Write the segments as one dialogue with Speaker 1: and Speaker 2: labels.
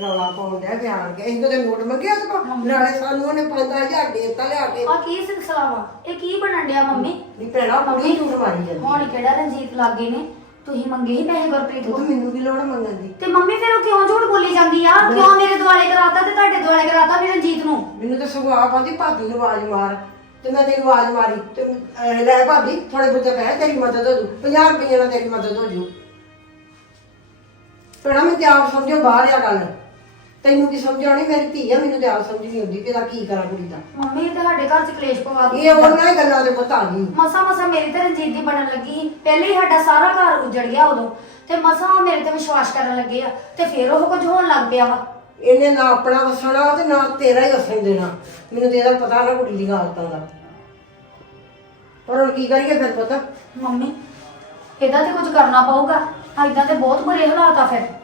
Speaker 1: ਰੌਲਾ ਪਾਉਣ ਡਿਆ ਬਿਆਨ ਕੇ। ਅਸੀਂ ਕਦੇ ਨੋਟ ਮੰਗਿਆ ਤੇ। ਨਾਲੇ ਸਾਨੂੰ ਉਹਨੇ 5000 ਦੇ ਦਿੱਤਾ ਲਿਆ ਕੇ।
Speaker 2: ਆ ਕੀ ਸਿਲਸਿਲਾ ਵਾ? ਇਹ ਕੀ ਬਣਨ ਡਿਆ ਮੰਮੀ?
Speaker 1: ਨਹੀਂ ਭੈਣਾ ਕੁੜੀ ਝੂਠ ਮਾਰੀ ਜਾਂਦੀ
Speaker 2: ਹੁਣ ਕਿਹੜਾ ਰਣਜੀਤ ਲਾਗੇ ਨੇ? ਤੁਸੀਂ ਮੰਗੇ ਹੀ ਪੈਸੇ ਗੁਰਪ੍ਰੀਤ
Speaker 1: ਉਹ
Speaker 2: ਕੋਲ?
Speaker 1: ਤਾਂ ਮੈਨੂੰ ਕੀ ਲੋੜ ਮੰਗਣ ਦੀ?
Speaker 2: ਤੇ ਮੰਮੀ ਫਿਰ ਉਹ ਕਿਉਂ ਝੂਠ ਬੋਲੀ ਜਾਂਦੀ ਆ? ਕਿਉਂ ਮੇਰੇ ਦੁਆਲੇ ਕਰਾਤਾ ਤੇ ਤੁਹਾਡੇ ਦੁਆਲੇ ਕਰਾਤਾ ਵੀ ਰਣਜੀਤ ਨੂੰ?
Speaker 1: ਮੈਨੂੰ ਤਾਂ ਸਗੋਂ ਆਪ ਆਂਦੀ ਭਾਬੀ ਨੂੰ ਆਵਾਜ਼ ਮਾਰ। ਤੇ ਮੈਂ ਤੈਨੂੰ ਆਵਾਜ਼ ਮਾਰੀ। ਤੇ ਅਹ ਲੈ ਭਾਬੀ ਥੋੜੇ ਬਹੁਤੇ ਪੈਸੇ ਤੇਰੀ ਮਦਦ ਹੋ ਜੂ। 50 ਰੁਪਏ ਨਾਲ ਤੇਰੀ ਮਦਦ ਹੋ ਜੂ। ਭੈਣਾ ਮੈਂ ਤੇ ਆਪ ਸਮਝੋ ਬਾਹਰ ਆ ਗੱਲ। ਤੈਨੂੰ ਕੀ ਸਮਝਾਉਣੀ ਮੇਰੀ ਧੀ ਆ ਮੈਨੂੰ ਤੇ ਆਪ ਸਮਝ ਨਹੀਂ ਆਉਂਦੀ ਕਿ ਇਹਦਾ ਕੀ ਕਰਾਂ ਕੁੜੀ ਦਾ।
Speaker 2: ਮੰਮੀ ਇਹ ਤੁਹਾਡੇ ਘਰ ਚ ਕਲੇਸ਼ ਪਵਾ ਦੂ
Speaker 1: ਇਹ ਉਹਨਾਂ ਹੀ ਗੱਲਾਂ ਦੇ ਪੁੱਤ ਆ ਗਈ।
Speaker 2: ਮਸਾ ਮਸਾ ਮੇਰੀ ਤੇ ਰਣਜੀਤ ਦੀ ਬਣਨ ਲੱਗੀ ਸੀ। ਪਹਿਲੇ ਹੀ ਸਾਡਾ ਸਾਰਾ ਘਰ ਉਜੜ ਗਿਆ ਉਦੋਂ। ਤੇ ਮਸਾ ਉਹ ਮੇਰੇ ਤੇ ਵਿਸ਼ਵਾਸ ਕਰਨ ਲੱਗੇ ਆ। ਤੇ ਫਿਰ ਉਹ ਕੁਝ ਹੋਣ ਲੱਗ ਪਿਆ ਵਾ।
Speaker 1: ਇਹਨੇ ਨਾ ਆਪਣਾ ਵਸਣਾ ਤੇ ਨਾ ਤੇਰਾ ਹੀ ਵਸਣ ਦੇਣਾ। ਮੈਨੂੰ ਤੇ ਇਹਦਾ ਪਤਾ ਨਾ ਕੁੜੀ ਦੀ ਹਾਲਤਾਂ ਦਾ। ਪਰ ਹੁਣ ਕੀ ਕਰੀਏ ਫਿਰ ਪਤਾ?
Speaker 2: ਮੰਮੀ ਇਹਦਾ ਤੇ ਕੁਝ ਕਰਨਾ ਪਊਗਾ। ਐਦਾਂ ਤੇ ਬਹੁਤ ਬੁਰੇ ਹਾਲਾਤ ਆ ਫਿਰ।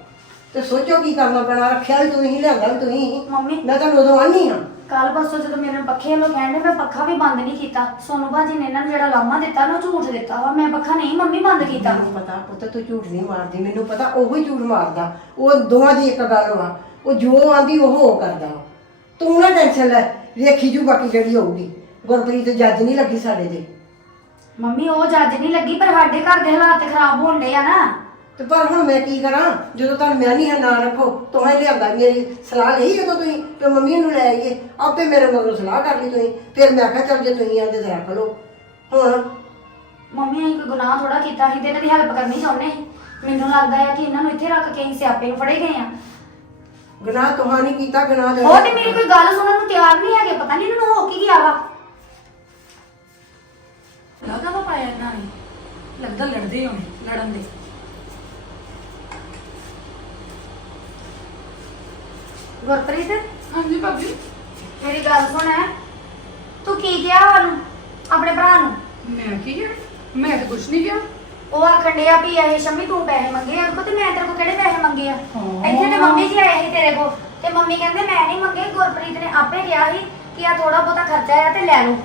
Speaker 1: ਤੇ ਸੋਚੋ ਕੀ ਕਰਨਾ ਪੈਣਾ ਰੱਖਿਆ ਵੀ ਤੂੰ ਹੀ ਲਿਆਂਦਾ ਵੀ ਤੂੰ ਹੀ
Speaker 2: ਮੰਮੀ।
Speaker 1: ਮੈਂ ਤਾਂ ਉਦੋਂ ਆਨੀ ਆ।
Speaker 2: ਕੱਲ ਪਰਸੋਂ ਜਦੋਂ ਮੇਰੇ ਪੱਖੇ ਵੱਲੋਂ ਕਹਿੰਦੇ ਮੈਂ ਪੱਖਾ ਵੀ ਬੰਦ ਨਹੀਂ ਕੀਤਾ। ਸੋਨੂ ਬਾਜੀ ਨੇ ਇਹਨਾਂ ਨੂੰ ਜਿਹੜਾ ਲਾਮਾ ਦਿੱਤਾ ਨਾ ਉਹ ਝੂਠ ਦਿੱਤਾ ਵਾ। ਮੈਂ ਪੱਖਾ ਨਹੀਂ ਮੰਮੀ ਬੰਦ ਕੀਤਾ।
Speaker 1: ਮੈਨੂੰ ਪਤਾ ਪੁੱਤ ਤੂੰ ਝੂਠ ਨਹੀਂ ਮਾਰਦੀ। ਮੈਨੂੰ ਪਤਾ ਉਹ ਹੀ ਝੂਠ ਮਾਰਦਾ। ਉਹ ਦੋਵਾਂ ਦੀ ਇੱਕ ਗੱਲ ਵਾ। ਉਹ ਜੋ ਆਂਦੀ ਉਹ ਉਹ ਕਰਦਾ ਵਾ। ਤੂੰ ਨਾ ਟੈਨਸ਼ਨ ਲੈ। ਵੇਖੀ ਜੂ ਬਾਕੀ ਜਿਹੜੀ ਹੋਊਗੀ। ਗੁਰਪ੍ਰੀਤ ਜੱਜ ਨਹੀਂ ਲੱਗੀ ਸਾਡੇ ਤੇ।
Speaker 2: ਮੰਮੀ ਉਹ ਜੱਜ ਨਹੀਂ ਲੱਗੀ ਪਰ ਸਾਡੇ ਘਰ ਦੇ ਹਾਲਾਤ ਖਰਾਬ ਹੋਣ ਡੇ ਆ ਨਾ।
Speaker 1: ਤੇ ਪਰ ਹੁਣ ਮੈਂ ਕੀ ਕਰਾਂ? ਜਦੋਂ ਤੁਹਾਨੂੰ ਮੈਂ ਨਹੀਂ ਨਾ ਰੱਖੋ ਤੁਹਾਂ ਲਿਆਂਦਾ ਮੇਰੀ ਸਲਾਹ ਲਈ ਜਦੋਂ ਤੁਸੀਂ ਤੇ ਮੰਮੀ ਨੂੰ ਲੈ ਆਈਏ। ਆਪੇ ਮੇਰੇ ਮਗਰੋਂ ਸਲਾਹ ਕਰ ਲਈ ਤੁਸੀਂ। ਫਿਰ ਮੈਂ ਕਿਹਾ ਚੱਲ ਜੇ ਤੁਸੀਂ ਆਂਦੇ ਤਾਂ ਰੱਖ ਲਓ। ਹੁਣ?
Speaker 2: ਮੰਮੀ ਅਸੀਂ ਕੋਈ ਗੁਨਾਹ ਥੋੜਾ ਕੀਤਾ ਸੀ ਤੇ ਇਹਨਾਂ ਦੀ ਹੈਲਪ ਕਰਨੀ ਚਾਹੁੰਦੇ ਸੀ। ਮੈਨੂੰ ਲੱਗਦਾ ਹੈ ਕਿ ਇਹਨਾਂ ਨੂੰ ਇੱਥੇ ਰੱਖ ਕੇ ਅਸੀਂ ਸਿਆਪੇ ਨੂੰ ਫੜੇ ਗਏ ਆ।
Speaker 1: ਗੁਨਾਹ ਤੁਹਾਂ ਨਹੀਂ ਕੀਤਾ ਗੁਨਾਹ
Speaker 2: ਉਹ ਤੇ ਮੇਰੀ ਕੋਈ ਗੱਲ ਸੁਣਨ ਨੂੰ ਤਿਆਰ ਨਹੀਂ ਹੈਗੇ। ਪਤਾ ਨਹੀਂ ਇਹਨਾਂ ਨੂੰ ਹੋ ਕੀ ਗਿਆ ਵਾ।
Speaker 3: ਲੱਗਦਾ ਵਾ ਪਾਇਆ ਇਹਨਾਂ ਨੇ। ਲੱਗਦਾ ਲੜਦੇ ਹੋਣੇ ਲੜਨ ਦੇ।
Speaker 2: ਗੁਰਪ੍ਰੀਤ?
Speaker 3: ਹਾਂਜੀ ਭਾਬੀ।
Speaker 2: ਮੇਰੀ ਗੱਲ ਸੁਣ ਹੈ। ਤੂੰ ਕੀ ਕਿਹਾ ਉਹਨੂੰ? ਆਪਣੇ ਭਰਾ ਨੂੰ?
Speaker 3: ਮੈਂ ਕੀ ਹੈ ਮੈਂ ਤਾਂ ਕੁਛ ਨਹੀਂ ਕਿਹਾ।
Speaker 2: ਉਹ ਆਖਣ ਡਿਆ ਵੀ ਇਹ ਸ਼ਮੀ ਤੂੰ ਪੈਸੇ ਮੰਗੇ ਆ। ਤੇ ਮੈਂ ਤੇਰੇ ਕੋਲ ਕਿਹੜੇ ਪੈਸੇ ਮੰਗੇ ਆ?
Speaker 3: ਹਾਂ।
Speaker 2: ਇੱਥੇ ਤੇ ਮੰਮੀ ਜੀ ਆਏ ਸੀ ਤੇਰੇ ਕੋਲ। ਤੇ ਮੰਮੀ ਕਹਿੰਦੇ ਮੈਂ ਨਹੀਂ ਮੰਗੇ। ਗੁਰਪ੍ਰੀਤ ਨੇ ਆਪੇ ਕਿਹਾ ਸੀ ਕਿ ਆ ਥੋੜਾ ਬਹੁਤਾ ਖਰਚਾ ਆ ਤੇ ਲੈ ਲਓ।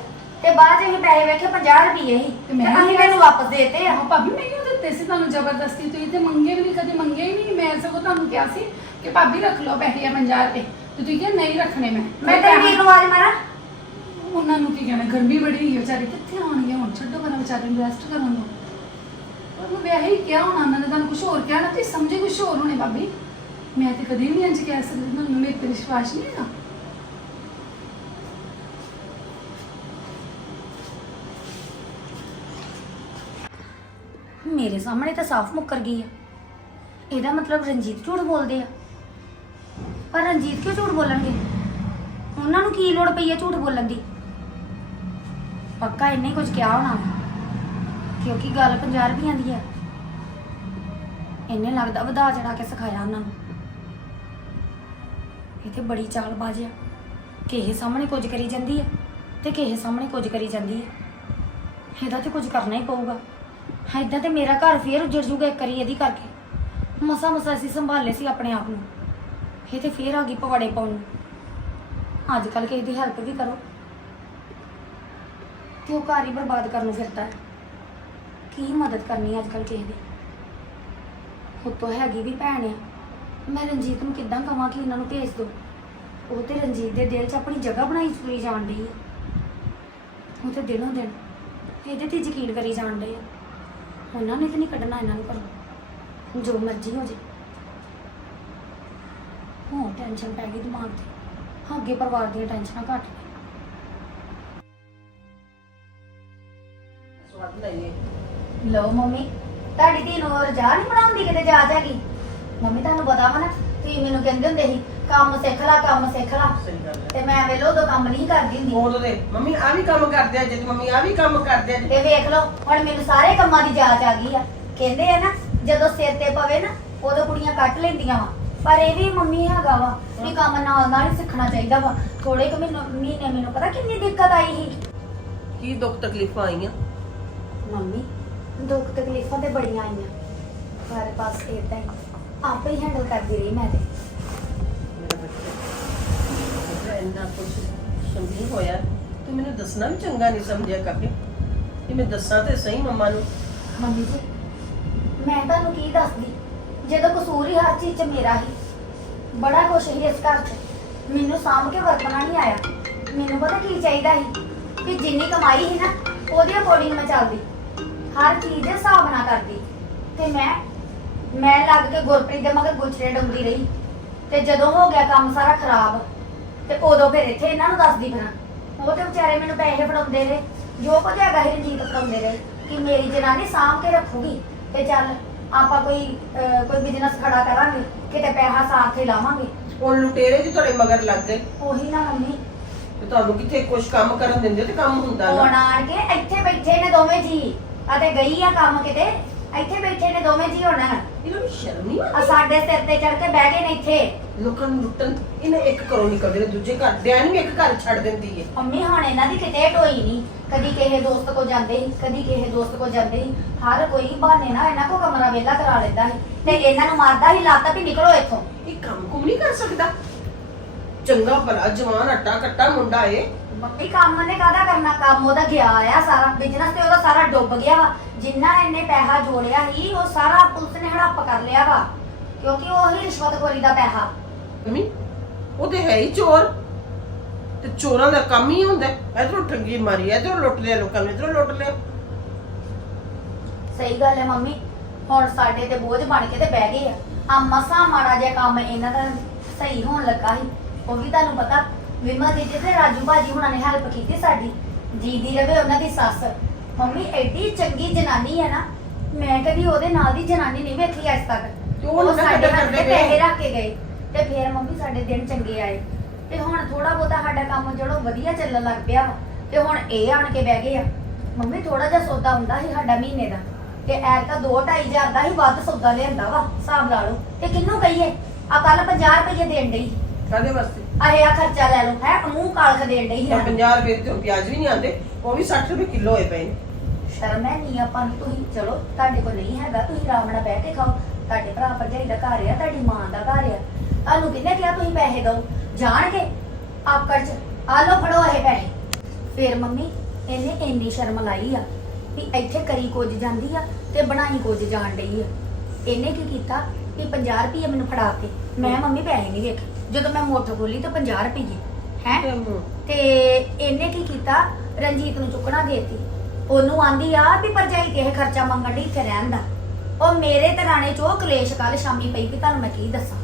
Speaker 2: ਤੇ ਬਾਅਦ 'ਚ ਅਸੀਂ ਪੈਸੇ ਵੇਖੇ 50 ਰੁਪਏ ਹੀ
Speaker 3: ਤੇ
Speaker 2: ਤੇ
Speaker 3: ਮੈਂ
Speaker 2: ਅਸੀਂ
Speaker 3: ਕਿਹਾ
Speaker 2: ਤੈਨੂੰ ਵਾਪਸ ਦੇਤੇ ਆ।
Speaker 3: ਭਾਬੀ ਮੈਂ ਕਿਉਂ ਦਿੱਤੇ ਸੀ ਤੁਹਾਨੂੰ ਜ਼ਬਰਦਸਤੀ। ਤੁਸੀਂ ਤੇ ਮੰਗੇ ਵੀ ਨਹੀਂ ਕਦੇ ਮੰਗੇ ਹੀ ਨਹੀਂ ਮੈਂ ਸਗੋਂ ਤੁਹਾਨੂੰ ਕਿਹਾ ਸੀ ਕਿ ਭਾਬੀ ਰੱਖ ਲਓ ਪੈਸੇ ਆ 50 ਰੁਪਏ। ਤੇ ਤੁਸੀਂ ਕਿਹਾ ਨਹੀਂ ਰੱਖਣੇ ਮੈਂ।
Speaker 2: ਮੈਂ ਵੀਰ ਨੂੰ ਆਵਾਜ਼ ਮਾਰਾਂ।
Speaker 3: ਉਹਨਾਂ ਨੂੰ ਕੀ ਕਹਿਣਾ ਗਰਮੀ ਬੜੀ ਹੈ ਵਿਚਾਰੇ ਕਿੱਥੇ ਆਉਣਗੇ ਹੁਣ? ਛੱਡੋ ਕਰਾਂ ਵਿਚਾਰੇ ਨੂੰ ਰੈਸਟ ਕਰਨ ਨੂੰ ਉਹਨੂੰ ਵਿਆਹ ਹੀ ਕਿਹਾ ਹੋਣਾ ਉਹਨਾਂ ਨੇ ਤੁਹਾਨੂੰ ਕੁਝ ਹੋਰ ਕਿਹਾ ਨਾ ਤੁਸੀਂ ਸਮਝੇ ਕੁਝ ਹੋਰ ਹੋਣੇ ਭਾਬੀ। ਮੈਂ ਤੇ ਕਦੇ ਵੀ ਨਹੀਂ ਇੰਜ ਕਹਿ ਸਕਦੀ ਤੁਹਾਨੂੰ ਮੇਰੇ ਤੇ ਵਿਸ਼ਵਾਸ ਨਹੀਂ ਹੈਗਾ।
Speaker 2: ਮੇਰੇ ਸਾਹਮਣੇ ਤਾਂ ਸਾਫ਼ ਮੁੱਕਰ ਗਈ ਆ। ਇਹਦਾ ਮਤਲਬ ਰਣਜੀਤ ਝੂਠ ਬੋਲਦੇ ਆ। ਪਰ ਰਣਜੀਤ ਕਿਉਂ ਝੂਠ ਬੋਲਣਗੇ ਉਹਨਾਂ ਨੂੰ ਕੀ ਲੋੜ ਪਈ ਹੈ ਝੂਠ ਬੋਲਣ ਦੀ? ਪੱਕਾ ਇਹਨੇ ਕੁਝ ਕਿਹਾ ਹੋਣਾ ਕਿਉਂਕਿ ਗੱਲ 50 ਰੁਪਈਆਂ ਦੀ ਹੈ। ਇਹਨੇ ਲੱਗਦਾ ਵਧਾ ਚੜਾ ਕੇ ਸਿਖਾਇਆ ਉਹਨਾਂ ਨੂੰ। ਇਹ ਤੇ ਬੜੀ ਚਾਲ ਬਾਜ ਆ। ਕਿਸੇ ਸਾਹਮਣੇ ਕੁਝ ਕਰੀ ਜਾਂਦੀ ਹੈ ਤੇ ਕਿਸੇ ਸਾਹਮਣੇ ਕੁਝ ਕਰੀ ਜਾਂਦੀ ਹੈ। ਇਹਦਾ ਤੇ ਕੁਝ ਕਰਨਾ ਹੀ ਪਊਗਾ। ਏਦਾਂ ਤੇ ਮੇਰਾ ਘਰ ਫੇਰ ਉੱਜੜ ਜੂਗਾ ਇੱਕ ਵਾਰੀ ਇਹਦੀ ਕਰਕੇ। ਮਸਾ ਮਸਾ ਅਸੀਂ ਸੰਭਾਲੇ ਸੀ ਆਪਣੇ ਆਪ ਨੂੰ। ਇਹ ਤੇ ਫੇਰ ਆ ਗਈ ਪਵਾੜੇ ਪਾਉਣ ਨੂੰ। ਅੱਜ ਕੱਲ ਕਿਸੇ ਦੀ ਹੈਲਪ ਵੀ ਕਰੋ। ਤੇ ਉਹ ਘਰ ਹੀ ਬਰਬਾਦ ਕਰਨ ਨੂੰ ਫਿਰਦਾ ਹੈ। ਕੀ ਮਦਦ ਕਰਨੀ ਅੱਜ ਕੱਲ ਕਿਸੇ ਦੀ? ਉੱਤੋਂ ਹੈਗੀ ਵੀ ਭੈਣ ਆ। ਮੈਂ ਰਣਜੀਤ ਨੂੰ ਕਿੱਦਾਂ ਕਹਾਂ ਕਿ ਇਹਨਾਂ ਨੂੰ ਭੇਜ ਦਿਓ ਉਹ ਤੇ ਰਣਜੀਤ ਦੇ ਦਿਲ 'ਚ ਆਪਣੀ ਜਗ੍ਹਾ ਬਣਾਈ ਤੁਰੀ ਜਾਣ ਡਈ ਆ। ਉਹ ਤੇ ਦਿਨੋਂ ਦਿਨ ਇਹਦੇ ਤੇ ਯਕੀਨ ਕਰੀ ਜਾਣ ਡਏ ਆ। ਉਹਨਾਂ ਨੇ ਤੇ ਨਹੀਂ ਕੱਢਣਾ ਇਹਨਾਂ ਨੂੰ ਘਰੋਂ ਜੋ ਮਰਜ਼ੀ ਹੋ ਜੇ ਹੋ ਟੈਨਸ਼ਨ ਪੈ ਗਈ ਦਿਮਾਗ ਤੇ। ਅੱਗੇ ਪਰਿਵਾਰ ਦੀਆਂ ਟੈਨਸ਼ਨਾਂ ਘੱਟ ਨੇ।
Speaker 1: ਸਵਾਦ ਲਈਏ।
Speaker 2: ਲਓ ਮੰਮੀ ਤੁਹਾਡੀ ਧੀ ਨੂੰ ਰਜਾ ਨਹੀਂ ਬਣਾਉਂਦੀ ਕਿਤੇ ਜਾ ਜਾਗੀ ਮੰਮੀ ਤੁਹਾਨੂੰ ਪਤਾ ਵਾ ਨਾ ਤੁਸੀਂ ਮੈਨੂੰ ਕਹਿੰਦੇ ਹੁੰਦੇ ਸੀ ਕੰਮ ਸਿੱਖ ਲੈ ਕੰਮ ਸਿੱਖ ਲੈ।
Speaker 1: ਸਹੀ ਗੱਲ ਹੈ।
Speaker 2: ਤੇ ਮੈਂ ਵੇਲੋ ਉਦੋਂ ਕੰਮ ਨਹੀਂ ਕਰਦੀ ਹੁੰਦੀ।
Speaker 1: ਮੋੜ ਦੇ ਮੰਮੀ ਆ ਵੀ ਕੰਮ ਕਰਦੇ ਆ ਜੇ ਮੰਮੀ ਆ ਵੀ ਕੰਮ ਕਰਦੇ ਆ।
Speaker 2: ਤੇ ਵੇਖ ਲਓ ਹੁਣ ਮੈਨੂੰ ਸਾਰੇ ਕੰਮਾਂ ਦੀ ਜਾਚ ਆ ਗਈ ਆ। ਕਹਿੰਦੇ ਆ ਨਾ ਜਦੋਂ ਸਿਰ ਤੇ ਪਵੇ ਨਾ ਉਦੋਂ ਕੁੜੀਆਂ ਕੱਟ ਲੈਂਦੀਆਂ ਵਾ। ਪਰ ਇਹ ਵੀ ਮੰਮੀ ਹੈਗਾ ਵਾ ਵੀ ਕੰਮ ਨਾਲ ਨਾਲ ਹੀ ਸਿੱਖਣਾ ਚਾਹੀਦਾ ਵਾ। ਥੋੜੇ ਕੁ ਮਹੀਨੇ ਮੈਨੂੰ ਪਤਾ ਕਿੰਨੀ ਦਿੱਕਤ ਆਈ ਸੀ।
Speaker 1: ਕੀ ਦੁੱਖ ਤਕਲੀਫਾਂ ਆਈਆਂ?
Speaker 2: ਮੰਮੀ ਦੁੱਖ ਤਕਲੀਫਾਂ ਤੇ ਬੜੀਆਂ ਆਈਆਂ। ਪਰ ਬਸ ਏਦਾਂ ਹੀ। ਆਪੇ ਹੀ ਹੈਂਡਲ ਕਰਦੀ ਰਹੀ ਮੈਂ ਤੇ।
Speaker 4: ਮੇਰਾ ਬੱਚਾ ਮੇਰਾ ਇੰਨਾ ਕੁਝ ਸ਼ੰਭੀ ਹੋਇਆ। ਤੂੰ ਮੈਨੂੰ ਦੱਸਣਾ ਵੀ ਚੰਗਾ ਨਹੀਂ ਸਮਝਿਆ ਕਾਕੇ। ਕਿ ਮੈਂ ਦੱਸਾਂ ਤੇ ਸਹੀ ਮੰਮਾ ਨੂੰ।
Speaker 2: ਮੰਮੀ ਜੀ ਮੈਂ ਤੁਹਾਨੂੰ ਕੀ ਦੱਸਦੀ? ਜਦੋਂ ਕਸੂਰ ਹੀ ਹਰ ਚੀਜ਼ 'ਚ ਮੇਰਾ ਹੀ। ਬੜਾ ਕੁਛ ਸੀ ਇਸ ਘਰ 'ਚ। ਮੈਨੂੰ ਸਾਂਭ ਕੇ ਵਰਤਣਾ ਨਹੀਂ ਆਇਆ। ਮੈਨੂੰ ਪਤਾ ਕੀ ਚਾਹੀਦਾ ਸੀ? ਕਿ ਜਿੰਨੀ ਕਮਾਈ ਸੀ ਨਾ, ਉਹਦੇ ਅਕੋਰਡਿੰਗ ਮੈਂ ਚੱਲਦੀ। ਹਰ ਚੀਜ਼ ਦੇ ਹਿਸਾਬ ਨਾਲ ਕਰਦੀ। ਤੇ ਮੈਂ ਮੈਂ ਲੱਗ ਕੇ ਗੁਰਪ੍ਰੀਤ ਦੇ ਮਗਰ ਗੁਚਰੇ ਡੁੰਦੀ ਰਹੀ। ਤੇ ਜਦੋਂ ਹੋ ਗਿਆ ਕੰਮ ਸਾਰਾ ਖਰਾਬ, ਤੇ ਉਦੋਂ ਫਿਰ ਇੱਥੇ ਇਹਨਾਂ ਨੂੰ ਦੱਸਦੀ ਫਿਰਾਂ ਉਹ ਤੇ ਵਿਚਾਰੇ ਮੈਨੂੰ ਪੈਸੇ ਫੜਾਉਂਦੇ ਰਹੇ। ਜੋ ਕੁਝ ਹੈਗਾ ਹੀ ਰਣਜੀਤ ਫੜਾਉਂਦੇ ਰਹੇ। ਕਿ ਮੇਰੀ ਜਨਾਨੀ ਸਾਂਭ ਕੇ ਰੱਖੂਗੀ, ਤੇ ਚੱਲ ਆਪਾਂ ਕੋਈ ਅਹ, ਕੋਈ ਬਿਜ਼ਨਸ ਖੜਾ ਕਰਾਂਗੇ ਕਿਤੇ ਪੈਸਾ ਸਾਥ ਤੇ ਲਾਵਾਂਗੇ।
Speaker 4: ਉਹ ਲੁਟੇਰੇ ਜੀ ਤੁਹਾਡੇ ਮਗਰ ਲੱਗ ਗਏ
Speaker 2: ਉਹੀ ਨਾ ਮੰਮੀ।
Speaker 4: ਤੇ ਤੁਹਾਨੂੰ ਕਿੱਥੇ ਕੁਝ ਕੰਮ ਕਰਨ ਦਿੰਦੇ ਤੇ ਕੰਮ ਹੁੰਦਾ ਨਾ।
Speaker 2: ਆਣ ਕੇ ਇੱਥੇ ਬੈਠੇ ਨੇ ਦੋਵੇਂ ਜੀ ਅਤੇ ਗਈ ਆ ਕੰਮ ਕਿਤੇ ਇੱਥੇ ਬੈਠੇ ਨੇ ਦੋਵੇਂ ਜੀ ਹੁਣ।
Speaker 4: ਇਹਨਾਂ ਸ਼ਰਮ ਨਹੀਂ
Speaker 2: ਆ
Speaker 4: ਆਉਂਦੀ
Speaker 2: ਸਾਡੇ ਸਿਰ ਤੇ ਚੜ ਕੇ ਬਹਿ ਗਏ ਨੇ ਇੱਥੇ।
Speaker 4: ਲੋਕਾਂ ਨੂੰ ਲੁੱਟਣ ਇਹਨੇ ਇੱਕ ਘਰੋਂ ਨਿਕਲਦੇ ਨੇ ਦੂਜੇ ਘਰ ਡੈਨ ਵੀ ਇੱਕ ਘਰ ਛੱਡ ਦਿੰਦੀ ਹੈ
Speaker 2: ਮੰਮੀ ਹੁਣ ਇਹਨਾਂ ਦੀ ਕਿਤੇ ਢੋਈ ਨਹੀਂ ਕਦੀ ਕਿਸੇ ਦੋਸਤ ਕੋ ਜਾਂਦੇ ਸੀ ਕਦੀ ਕਿਸੇ ਦੋਸਤ ਕੋ ਜਾਂਦੇ ਸੀ। ਹਰ ਕੋਈ ਬਹਾਨੇ ਨਾਲ ਇਹਨਾਂ ਕੋ ਕਮਰਾ ਵਿਹਲਾ ਕਰਾ ਲੈਂਦਾ ਸੀ। ਤੇ ਇਹਨਾਂ ਨੂੰ ਮਾਰਦਾ ਸੀ ਲੱਤ ਵੀ ਨਿਕਲੋ ਇੱਥੋਂ।
Speaker 4: ਇਹ ਕੰਮ ਕੁਮ ਨਹੀਂ ਕਰ ਸਕਦਾ। ਚੰਗਾ ਭਲਾ ਜਵਾਨ ਅੱਟਾ ਕੱਟਾ ਮੁੰਡਾ ਏ।
Speaker 2: ਮੰਮੀ ਕੰਮ ਨੇ ਕਾਹਦਾ ਕਰਨਾ? ਕੰਮ ਉਹਦਾ ਗਿਆ ਆ ਸਾਰਾ। ਬਿਜ਼ਨਸ ਤੇ ਉਹਦਾ ਸਾਰਾ ਡੁੱਬ ਗਿਆ ਵਾ। ਜਿੰਨਾ ਇਹਨੇ ਪੈਸਾ ਜੋੜਿਆ ਸੀ ਉਹ ਸਾਰਾ ਪੁਲਿਸ ਨੇ ਹੜੱਪ ਕਰ ਲਿਆ ਵਾ। ਕਿਉਂਕਿ ਉਹ ਹੀ ਰਿਸ਼ਵਤਖੋਰੀ ਦਾ ਪੈਸਾ।
Speaker 4: ਮੰਮੀ ਉਹ ਤੇ ਹੈ ਹੀ ਚੋਰ। ਤੇ ਚੋਰਾਂ ਦਾ ਕੰਮ ਹੀ ਹੁੰਦਾ। ਇਧਰੋਂ ਠੱਗੀ ਮਾਰੀ ਇਧਰੋਂ ਲੁੱਟ ਲਿਆ ਲੋਕਾਂ ਨੇ ਇਧਰੋਂ ਲੁੱਟ ਲਿਆ।
Speaker 2: ਸਹੀ ਗੱਲ ਹੈ ਮੰਮੀ। ਹੁਣ ਸਾਡੇ ਤੇ ਬੋਝ ਬਣ ਕੇ ਤੇ ਬਹਿ ਗਏ ਆ। ਆ ਮਸਾ ਮਾੜਾ ਜਿਹਾ ਕੰਮ ਇਹਨਾਂ ਦਾ ਸਹੀ ਹੋਣ ਲੱਗਾ ਸੀ। ਉਹ ਵੀ ਤੁਹਾਨੂੰ ਪਤਾ ਵਿਮਾ ਦੀ ਤੇ ਰਾਜੂ ਭਾਜੀ ਹੁਣਾਂ ਨੇ ਹੈਲਪ ਕੀਤੀ ਸਾਡੀ ਜੀਦੀ ਰਵੇ ਉਹਨਾਂ ਦੀ ਸੱਸ। ਮੰਮੀ ਐਡੀ ਚੰਗੀ ਜਨਾਨੀ ਹੈ ਨਾ ਮੈਂ ਕਦੀ ਉਹਦੇ ਨਾਲ ਦੀ ਜਨਾਨੀ ਨਹੀਂ ਵੇਖੀ ਅੱਜ ਤੱਕ।
Speaker 4: ਤੇ ਉਹ
Speaker 2: ਉਹ
Speaker 4: ਨਾ
Speaker 2: ਸਾਡੇ
Speaker 4: ਕਰਦੇ
Speaker 2: ਤੇ। ਪੈਸੇ ਰੱਖ ਕੇ ਗਏ। ਤੇ ਫਿਰ ਮੰਮੀ ਸਾਡੇ ਦਿਨ ਚੰਗੇ ਆਏ। ਤੇ ਹੁਣ ਥੋੜਾ ਬਹੁਤਾ ਸਾਡਾ ਕੰਮ ਜਿਹੜਾ ਵਧੀਆ ਚੱਲਣ ਲੱਗ ਪਿਆ ਵਾ। ਤੇ ਹੁਣ ਇਹ ਆਣ ਕੇ ਬਹਿ ਗਏ ਆ। ਮੰਮੀ ਥੋੜਾ ਜਿਹਾ ਸੌਦਾ ਹੁੰਦਾ ਸੀ ਸਾਡਾ ਮਹੀਨੇ ਦਾ। ਤੇ ਐਰ ਤਾਂ 2-2500 ਦਾ ਹੀ ਵੱਧ ਸੌਦਾ ਲਿਆਂਦਾ ਵਾ ਹਿਸਾਬ ਲਾ ਲਓ। ਤੇ ਕਿੰਨੂੰ ਕਹੀਏ? ਆ ਕੱਲ 50 ਰੁਪਏ ਦੇਣ ਡਈ
Speaker 4: ਕਾਦੇ ਵਾਸਤੇ?
Speaker 2: ਆਹੇ ਆ ਖਰਚਾ ਲੈ ਲਓ। ਹੈ ਮੂੰਹ ਕਾਲਖ ਦੇਣ ਡਈ ਹੈ
Speaker 4: 50 ਰੁਪਏ ਤੇ ਪਿਆਜ਼ ਵੀ ਨਹੀਂ ਆਉਂਦੇ ਉਹ ਵੀ 60 ਰੁਪਏ ਕਿਲੋ ਹੋਏ ਪਏ
Speaker 2: ਸ਼ਰਮ ਹੈ ਨਹੀਂ ਆਪਾਂ ਨੂੰ ਤੁਸੀਂ ਚਲੋ ਤੁਹਾਡੇ ਕੋਲ ਨਹੀਂ ਹੈਗਾ ਤੁਸੀਂ ਆਰਾਮ ਨਾਲ ਬਹਿ ਕੇ ਖਾਓ। ਤੁਹਾਡੇ ਭਰਾ ਭਰਜਾਈ ਦਾ ਘਰ ਆ ਤੁਹਾਡੀ ਮਾਂ ਦਾ ਘਰ ਆ। ਤੁਹਾਨੂੰ ਕਿਹਨੇ ਕਿਹਾ ਤੁਸੀਂ ਪੈਸੇ ਦਿਓ? ਜਾਣ ਕੇ ਆਕੜ ਚ। ਆ ਲਓ ਫੜੋ ਇਹ ਪੈਸੇ। ਫਿਰ ਮੰਮੀ ਇਹਨੇ ਇੰਨੀ ਸ਼ਰਮ ਲਾਈ ਆ ਵੀ ਇੱਥੇ ਕਰੀ ਕੁਝ ਜਾਂਦੀ ਆ ਤੇ ਬਣਾਈ ਕੁਝ ਜਾਣ ਡਈ ਆ। ਇਹਨੇ ਕੀ ਕੀਤਾ ਵੀ 50 ਰੁਪਏ ਮੈਨੂੰ ਫੜਾ ਕੇ ਮੈਂ ਮੰਮੀ ਪੈਸੇ ਨਹੀਂ ਵੇਖੇ ਜਦੋਂ ਮੈਂ ਮੋਟਰ ਖੋਲੀ ਤਾਂ 50 ਰੁਪਏ ਹੈ?
Speaker 4: ਤੇ
Speaker 2: ਇਹਨੇ ਕੀ ਕੀਤਾ? ਰਣਜੀਤ ਨੂੰ ਚੁੱਕਣਾ ਦੇਤੀ। ਉਹਨੂੰ ਆਂਦੀ ਆ ਵੀ ਭਰਜਾਈ ਤੇ ਇਹ ਖਰਚਾ ਮੰਗਣ ਦੀ ਇੱਥੇ ਰਹਿਣ ਦਾ। ਉਹ ਮੇਰੇ ਤੇ ਰਾਣੇ ਚ ਕਲੇਸ਼ ਕੱਲ ਸ਼ਾਮੀ ਪਈ ਵੀ ਤੁਹਾਨੂੰ ਮੈਂ ਕੀ ਦੱਸਾਂ?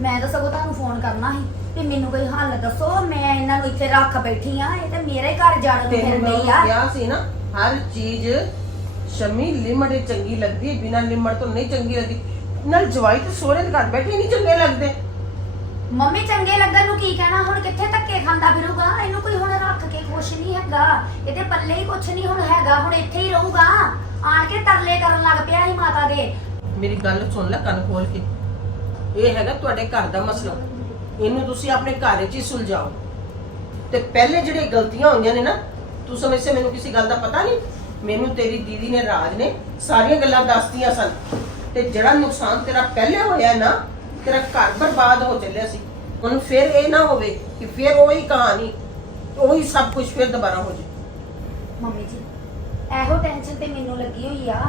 Speaker 2: ਮੈਂ ਤਾਂ ਸਗੋਂ ਤੁਹਾਨੂੰ ਫੋਨ ਕਰਨਾ ਸੀ ਵੀ ਮੈਨੂੰ ਕੋਈ ਹੱਲ ਦੱਸੋ ਮੈਂ ਇਹਨਾਂ ਨੂੰ ਇੱਥੇ ਰੱਖ ਬੈਠੀ ਆ ਇਹ ਤੇ ਮੇਰੇ ਘਰ ਜਾਣ ਨੂੰ
Speaker 4: ਤੈਨੂੰ ਮੈਂ
Speaker 2: ਨਹੀਂ ਆ।
Speaker 4: ਕਿਹਾ ਸੀ ਨਾ ਹਰ ਚੀਜ਼ ਸ਼ਮੀ ਲਿਮਟ ਹੀ ਚੰਗੀ ਲੱਗਦੀ ਹੈ ਬਿਨਾਂ ਲਿਮਟ ਤੋਂ ਨਹੀਂ ਚੰਗੀ ਲੱਗਦੀ। ਨਾਲ ਜਵਾਈ ਤੇ ਸੋਹਰੇ ਦੇ ਘਰ ਬੈਠੇ ਨਹੀਂ ਚੰਗੇ ਲੱਗਦੇ।
Speaker 2: ਮੰਮੀ ਚੰਗੇ ਲੱਗਣ ਨੂੰ ਕੀ ਕਹਿਣਾ? ਹੁਣ ਕਿੱਥੇ ਧੱਕੇ ਖਾਂਦਾ ਫਿਰੂਗਾ? ਇਹਨੂੰ ਕੋਈ ਹੁਣ ਰੱਖ ਕੇ ਖੁਸ਼ ਨਹੀਂ ਹੈਗਾ। ਇਹਦੇ ਪੱਲੇ ਹੀ ਕੁਛ ਨਹੀਂ ਹੁਣ ਹੈਗਾ ਹੁਣ ਇੱਥੇ ਹੀ ਰਹੂਗਾ। ਆਣ ਕੇ ਤਰਲੇ ਕਰਨ ਲੱਗ ਪਿਆ ਸੀ ਮਾਤਾ ਦੇ।
Speaker 4: ਮੇਰੀ ਗੱਲ ਸੁਣ ਲੈ ਕੰਨ ਖੋਲ ਕੇ। ਇਹ ਹੈਗਾ ਤੁਹਾਡੇ ਘਰ ਦਾ ਮਸਲਾ। ਇਹਨੂੰ ਤੁਸੀਂ ਆਪਣੇ ਘਰ 'ਚ ਹੀ ਸੁਲਝਾਓ। ਤੇ ਪਹਿਲੇ ਜਿਹੜੇ ਗਲਤੀਆਂ ਹੋਈਆਂ ਨੇ ਨਾ, ਤੂੰ ਸਮਝ ਮੈਨੂੰ ਕਿਸੇ ਗੱਲ ਦਾ ਪਤਾ ਨਹੀਂ? ਮੈਨੂੰ ਤੇਰੀ ਦੀਦੀ ਨੇ ਰਾਜ ਨੇ ਸਾਰੀਆਂ ਗੱਲਾਂ ਦੱਸਤੀਆਂ ਸਨ। ਤੇ ਜਿਹੜਾ ਨੁਕਸਾਨ ਤੇਰਾ ਪਹਿਲੇ ਹੋਇਆ ਨਾ, ਤੇਰਾ ਘਰ ਬਰਬਾਦ ਹੋ ਚੱਲਿਆ ਸੀ। ਹੁਣ ਫਿਰ ਇਹ ਨਾ ਹੋਵੇ ਕਿ ਫਿਰ ਉਹੀ ਕਹਾਣੀ, ਉਹੀ ਸਭ ਕੁਝ ਫਿਰ ਦੁਬਾਰਾ ਹੋ ਜਾਵੇ
Speaker 2: ਮੰਮੀ ਜੀ, ਇਹੋ ਟੈਨਸ਼ਨ ਤੇ ਮੈਨੂੰ ਲੱਗੀ ਹੋਈ ਆ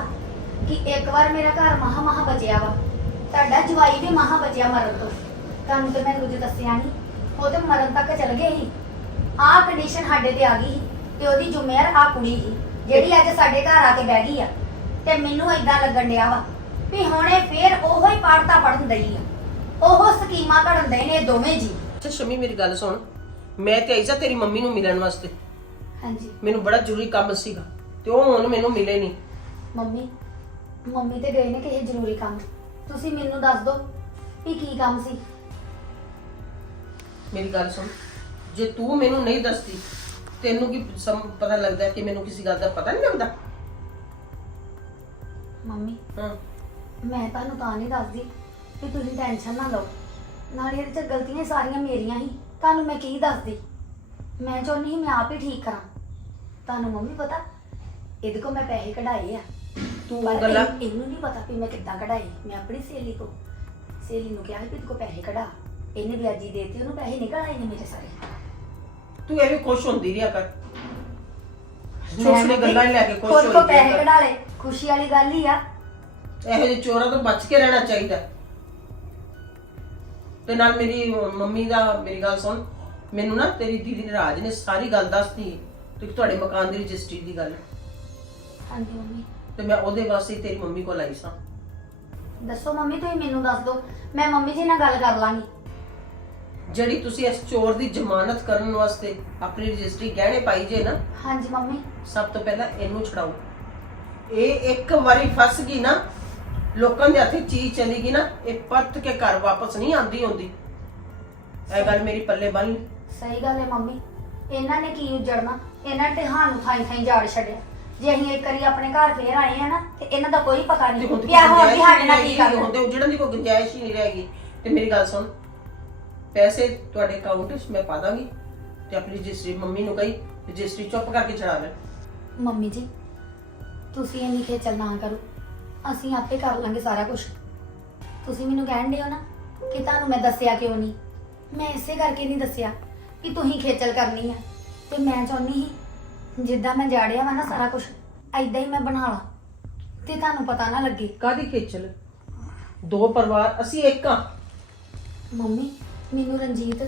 Speaker 2: ਕਿ ਇੱਕ ਵਾਰ ਮੇਰਾ ਘਰ ਮਹਾ ਮਹਾ ਬਚਿਆ ਵਾ। ਤੁਹਾਡਾ ਜਵਾਈ ਵੀ ਮਹਾ ਬਚਿਆ ਮਰਨ ਤੋਂ। ਤੁਹਾਨੂੰ ਤੇ ਮੈਂ ਕੁਝ ਦੱਸਿਆ ਨਹੀਂ ਉਹ ਤੇ ਮਰਨ ਤੱਕ ਚਲ ਗਏ ਸੀ। ਆਹ ਕੰਡੀਸ਼ਨ ਸਾਡੇ ਤੇ ਆ ਗਈ ਸੀ ਤੇ ਉਹਦੀ ਜ਼ਿੰਮੇਵਾਰ ਆ ਕੁੜੀ ਸੀ ਜਿਹੜੀ ਅੱਜ ਸਾਡੇ ਘਰ ਆ ਕੇ ਬਹਿ ਗਈ ਆ। ਤੇ ਮੈਨੂੰ ਇਦਾਂ ਲੱਗਣ ਡਿਆ ਵਾ ਵੀ ਹੁਣੇ ਫੇਰ ਉਹੋ ਹੀ ਪੜਤਾ ਪੜਨ ਦਈ ਆ। ਉਹ ਸਕੀਮਾਂ ਘੜਨ ਦੇ ਨੇ ਦੋਵੇਂ ਜੀ।
Speaker 4: ਅੱਛਾ ਸ਼ਮੀ ਮੇਰੀ ਗੱਲ ਸੁਣ। ਮੈਂ ਤੇ ਆਈ ਸਾਂ ਤੇਰੀ ਮੰਮੀ ਨੂੰ ਮਿਲਣ ਵਾਸਤੇ।
Speaker 2: ਹਾਂਜੀ।
Speaker 4: ਮੈਨੂੰ ਬੜਾ ਜ਼ਰੂਰੀ ਕੰਮ ਸੀਗਾ ਤੇ ਉਹ ਹੁਣ ਮੈਨੂੰ ਮਿਲੇ ਨਹੀਂ
Speaker 2: ਮੰਮੀ ਮੰਮੀ ਤੇ ਗਏ ਨੇ ਕਿਸੇ ਜ਼ਰੂਰੀ ਕੰਮ। ਤੁਸੀਂ ਮੈਨੂੰ ਦੱਸ ਦਿਓ ਵੀ ਕੀ ਕੰਮ ਸੀ।
Speaker 4: ਮੇਰੀ ਗੱਲ ਸੁਣ ਜੇ ਤੂੰ ਮੈਨੂੰ ਨਹੀਂ ਦੱਸਦੀ ਤੈਨੂੰ ਕੀ ਸਮ ਪਤਾ ਲੱਗਦਾ ਕਿ ਮੈਨੂੰ ਕਿਸੇ ਗੱਲ ਦਾ ਪਤਾ ਨਹੀਂ ਲੱਗਦਾ?
Speaker 2: ਮੰਮੀ
Speaker 4: ਹਾਂ।
Speaker 2: ਮੈਂ ਤੁਹਾਨੂੰ ਤਾਂ ਨਹੀਂ ਦੱਸਦੀ ਵੀ ਤੁਸੀਂ ਟੈਨਸ਼ਨ ਨਾ ਲਓ। ਨਾਲੇ ਇਹਦੇ ਚ ਗਲਤੀਆਂ ਸਾਰੀਆਂ ਮੇਰੀਆਂ ਹੀ ਤੁਹਾਨੂੰ ਮੈਂ ਕੀ ਦੱਸਦੀ? ਮੈਂ ਚਾਹੁੰਦੀ ਸੀ ਮੈਂ ਆਪ ਹੀ ਠੀਕ ਕਰਾਂ। ਤੁਹਾਨੂੰ ਮੰਮੀ ਪਤਾ ਇਹਦੇ ਕੋ ਮੈਂ ਪੈਸੇ ਕਢਾਏ ਆ।
Speaker 4: ਤੂੰ
Speaker 2: ਪਰ
Speaker 4: ਗੱਲਾਂ
Speaker 2: ਇਹ- ਇਹਨੂੰ ਨਹੀਂ ਪਤਾ ਵੀ ਮੈਂ ਕਿੱਦਾਂ ਕਢਾਏ ਮੈਂ ਆਪਣੀ ਸਹੇਲੀ ਕੋ ਸਹੇਲੀ ਨੂੰ ਕਿਹਾ ਸੀ ਵੀ ਇਹਦੇ ਕੋ ਪੈਸੇ ਕਢਾ। ਇਹਨੇ ਵਿਆਜੀ ਦੇਤੇ ਉਹਨੂੰ ਪੈਸੇ ਨਿਕਲ ਆਏ ਨੇ ਮੇਰੇ ਸਾਰੇ।
Speaker 4: ਤੂੰ ਐਵੇਂ ਖੁਸ਼ ਹੁੰਦੀ ਰਿਹਾ ਕਰ। ਛੋਟੇ ਗੱਲਾਂ ਹੀ ਲੈ ਕੇ ਖੁਸ਼ ਹੋਈ
Speaker 2: ਕੋ
Speaker 4: ਰਿਹਾ
Speaker 2: ਪੈਸੇ
Speaker 4: ਕਰ।
Speaker 2: ਕਢਾ ਲਏ। ਖੁਸ਼ੀ ਵਾਲੀ ਗੱਲ ਹੀ ਆ।
Speaker 4: ਇਹੋ ਜਿਹੇ ਚੋਰਾਂ ਤੋਂ ਬਚ ਕੇ ਰਹਿਣਾ ਚਾਹੀਦਾ। ਤੇ ਨਾਲ ਮੇਰੀ ਮੰਮੀ ਦਾ ਮੇਰੀ ਗੱਲ ਸੁਣ। ਮੈਨੂੰ ਨਾ ਤੇਰੀ ਦੀਦੀ ਨੇ ਰਾਜ ਨੇ ਸਾਰੀ ਗੱਲ ਦੱਸਤੀ। ਤੇ ਤੁਹਾਡੇ ਮਕਾਨ ਦੀ ਰਜਿਸਟਰੀ ਦੀ ਗੱਲ।
Speaker 2: ਹਾਂਜੀ ਮੰਮੀ।
Speaker 4: ਤੇ ਮੈਂ ਉਹਦੇ ਵਾਸਤੇ ਹੀ ਤੇਰੀ ਮੰਮੀ ਕੋਲ ਆਈ ਸਾਂ।
Speaker 2: ਦੱਸੋ ਮੰਮੀ ਤੁਸੀਂ ਮੈਨੂੰ ਦੱਸ ਦਿਓ। ਮੈਂ ਮੰਮੀ ਜੀ ਨਾਲ ਗੱਲ ਕਰ ਲਾਂਗੀ।
Speaker 4: ਜਿਹੜੀ ਤੁਸੀਂ ਇਸ ਚੋਰ ਦੀ ਜ਼ਮਾਨਤ ਕਰਨ ਵਾਸਤੇ ਆਪਣੀ ਰਜਿਸਟਰੀ ਗਹਿਣੇ ਪਾਈ ਜੇ ਨਾ
Speaker 2: ਹਾਂਜੀ ਮੰਮੀ।
Speaker 4: ਸਭ ਤੋਂ ਪਹਿਲਾਂ ਇਹਨੂੰ ਛਡਾਓ। ਇਹ ਇੱਕ ਵਾਰੀ ਫਸ ਗਈ ਨਾ ਲੋਕਾਂ ਦੇ ਹੱਥੇ ਚੀਜ਼ ਚਲੀ ਗਈ ਨਾ ਇਹ ਪਰਤ ਕੇ ਘਰ ਵਾਪਸ ਨਹੀਂ ਆਉਂਦੀ ਹੁੰਦੀ। ਇਹ ਗੱਲ ਮੇਰੀ ਪੱਲੇ ਬੰਨ
Speaker 2: ਸਹੀ ਗੱਲ ਹੈ ਮੰਮੀ। ਇਹਨਾਂ ਨੇ ਕੀ ਉਜੜਨਾ? ਇਹਨਾਂ ਤੇ ਸਾਨੂੰ ਥਾਈ ਥਾਈ ਜਾੜ ਛੱਡਿਆ। ਜੇ ਅਸੀਂ ਇੱਕ ਵਾਰੀ ਆਪਣੇ ਘਰ ਫੇਰ ਆਏ ਆ ਨਾ ਤੇ ਇਹਨਾਂ ਦਾ ਕੋਈ ਪਤਾ ਨਹੀਂ ਵੀ ਆਹ ਹੋਰ ਵੀ ਸਾਡੇ ਨਾਲ
Speaker 4: ਹੀ
Speaker 2: ਕੀ
Speaker 4: ਹੁਣ ਤੇ ਉਜੜਨ ਦੀ ਕੋਈ ਗੁੰਜਾਇਸ਼ ਹੀ ਨਹੀਂ ਰਹੇਗੀ ਤੇ ਮੇਰੀ ਗੱਲ ਸੁਣ ਪੈਸੇ ਤੁਹਾਡੇ ਅਕਾਊਂਟ 'ਚ ਮੈਂ ਪਾ ਦਾਂਗੀ ਤੇ ਆਪਣੀ ਰਜਿਸਟਰੀ ਮੰਮੀ ਨੂੰ ਕਹੀ ਰਜਿਸਟਰੀ ਚੁੱਪ ਕਰਕੇ ਚੜਾ ਲੈ।
Speaker 2: ਮੰਮੀ ਜੀ ਤੁਸੀਂ ਇੰਨੀ ਖੇਚਲ ਨਾ ਕਰੋ। ਅਸੀਂ ਆਪੇ ਕਰ ਲਾਂਗੇ ਸਾਰਾ ਕੁਝ ਤੁਸੀਂ ਮੈਨੂੰ ਕਹਿਣ ਦਿਓ ਨਾ ਕਿ ਤੁਹਾਨੂੰ ਮੈਂ ਦੱਸਿਆ ਕਿਉਂ ਨਹੀਂ? ਮੈਂ ਇਸੇ ਕਰਕੇ ਨਹੀਂ ਦੱਸਿਆ ਕਿ ਤੁਸੀਂ ਖੇਚਲ ਕਰਨੀ ਆ। ਤੇ ਮੈਂ ਚਾਹੁੰਦੀ ਸੀ ਜਿੱਦਾਂ ਮੈਂ ਜਾੜਿਆ ਵਾ ਨਾ ਸਾਰਾ ਕੁਝ ਐਦਾਂ ਹੀ ਮੈਂ ਬਣਾ ਲਾਂ। ਤੇ ਤੁਹਾਨੂੰ ਪਤਾ ਨਾ ਲੱਗੇ।
Speaker 4: ਕਾਦੀ ਖੇਚਲ? ਦੋ ਪਰਿਵਾਰ ਅਸੀਂ ਇੱਕ ਆ।
Speaker 2: ਮੰਮੀ ਮੈਨੂੰ ਰਣਜੀਤ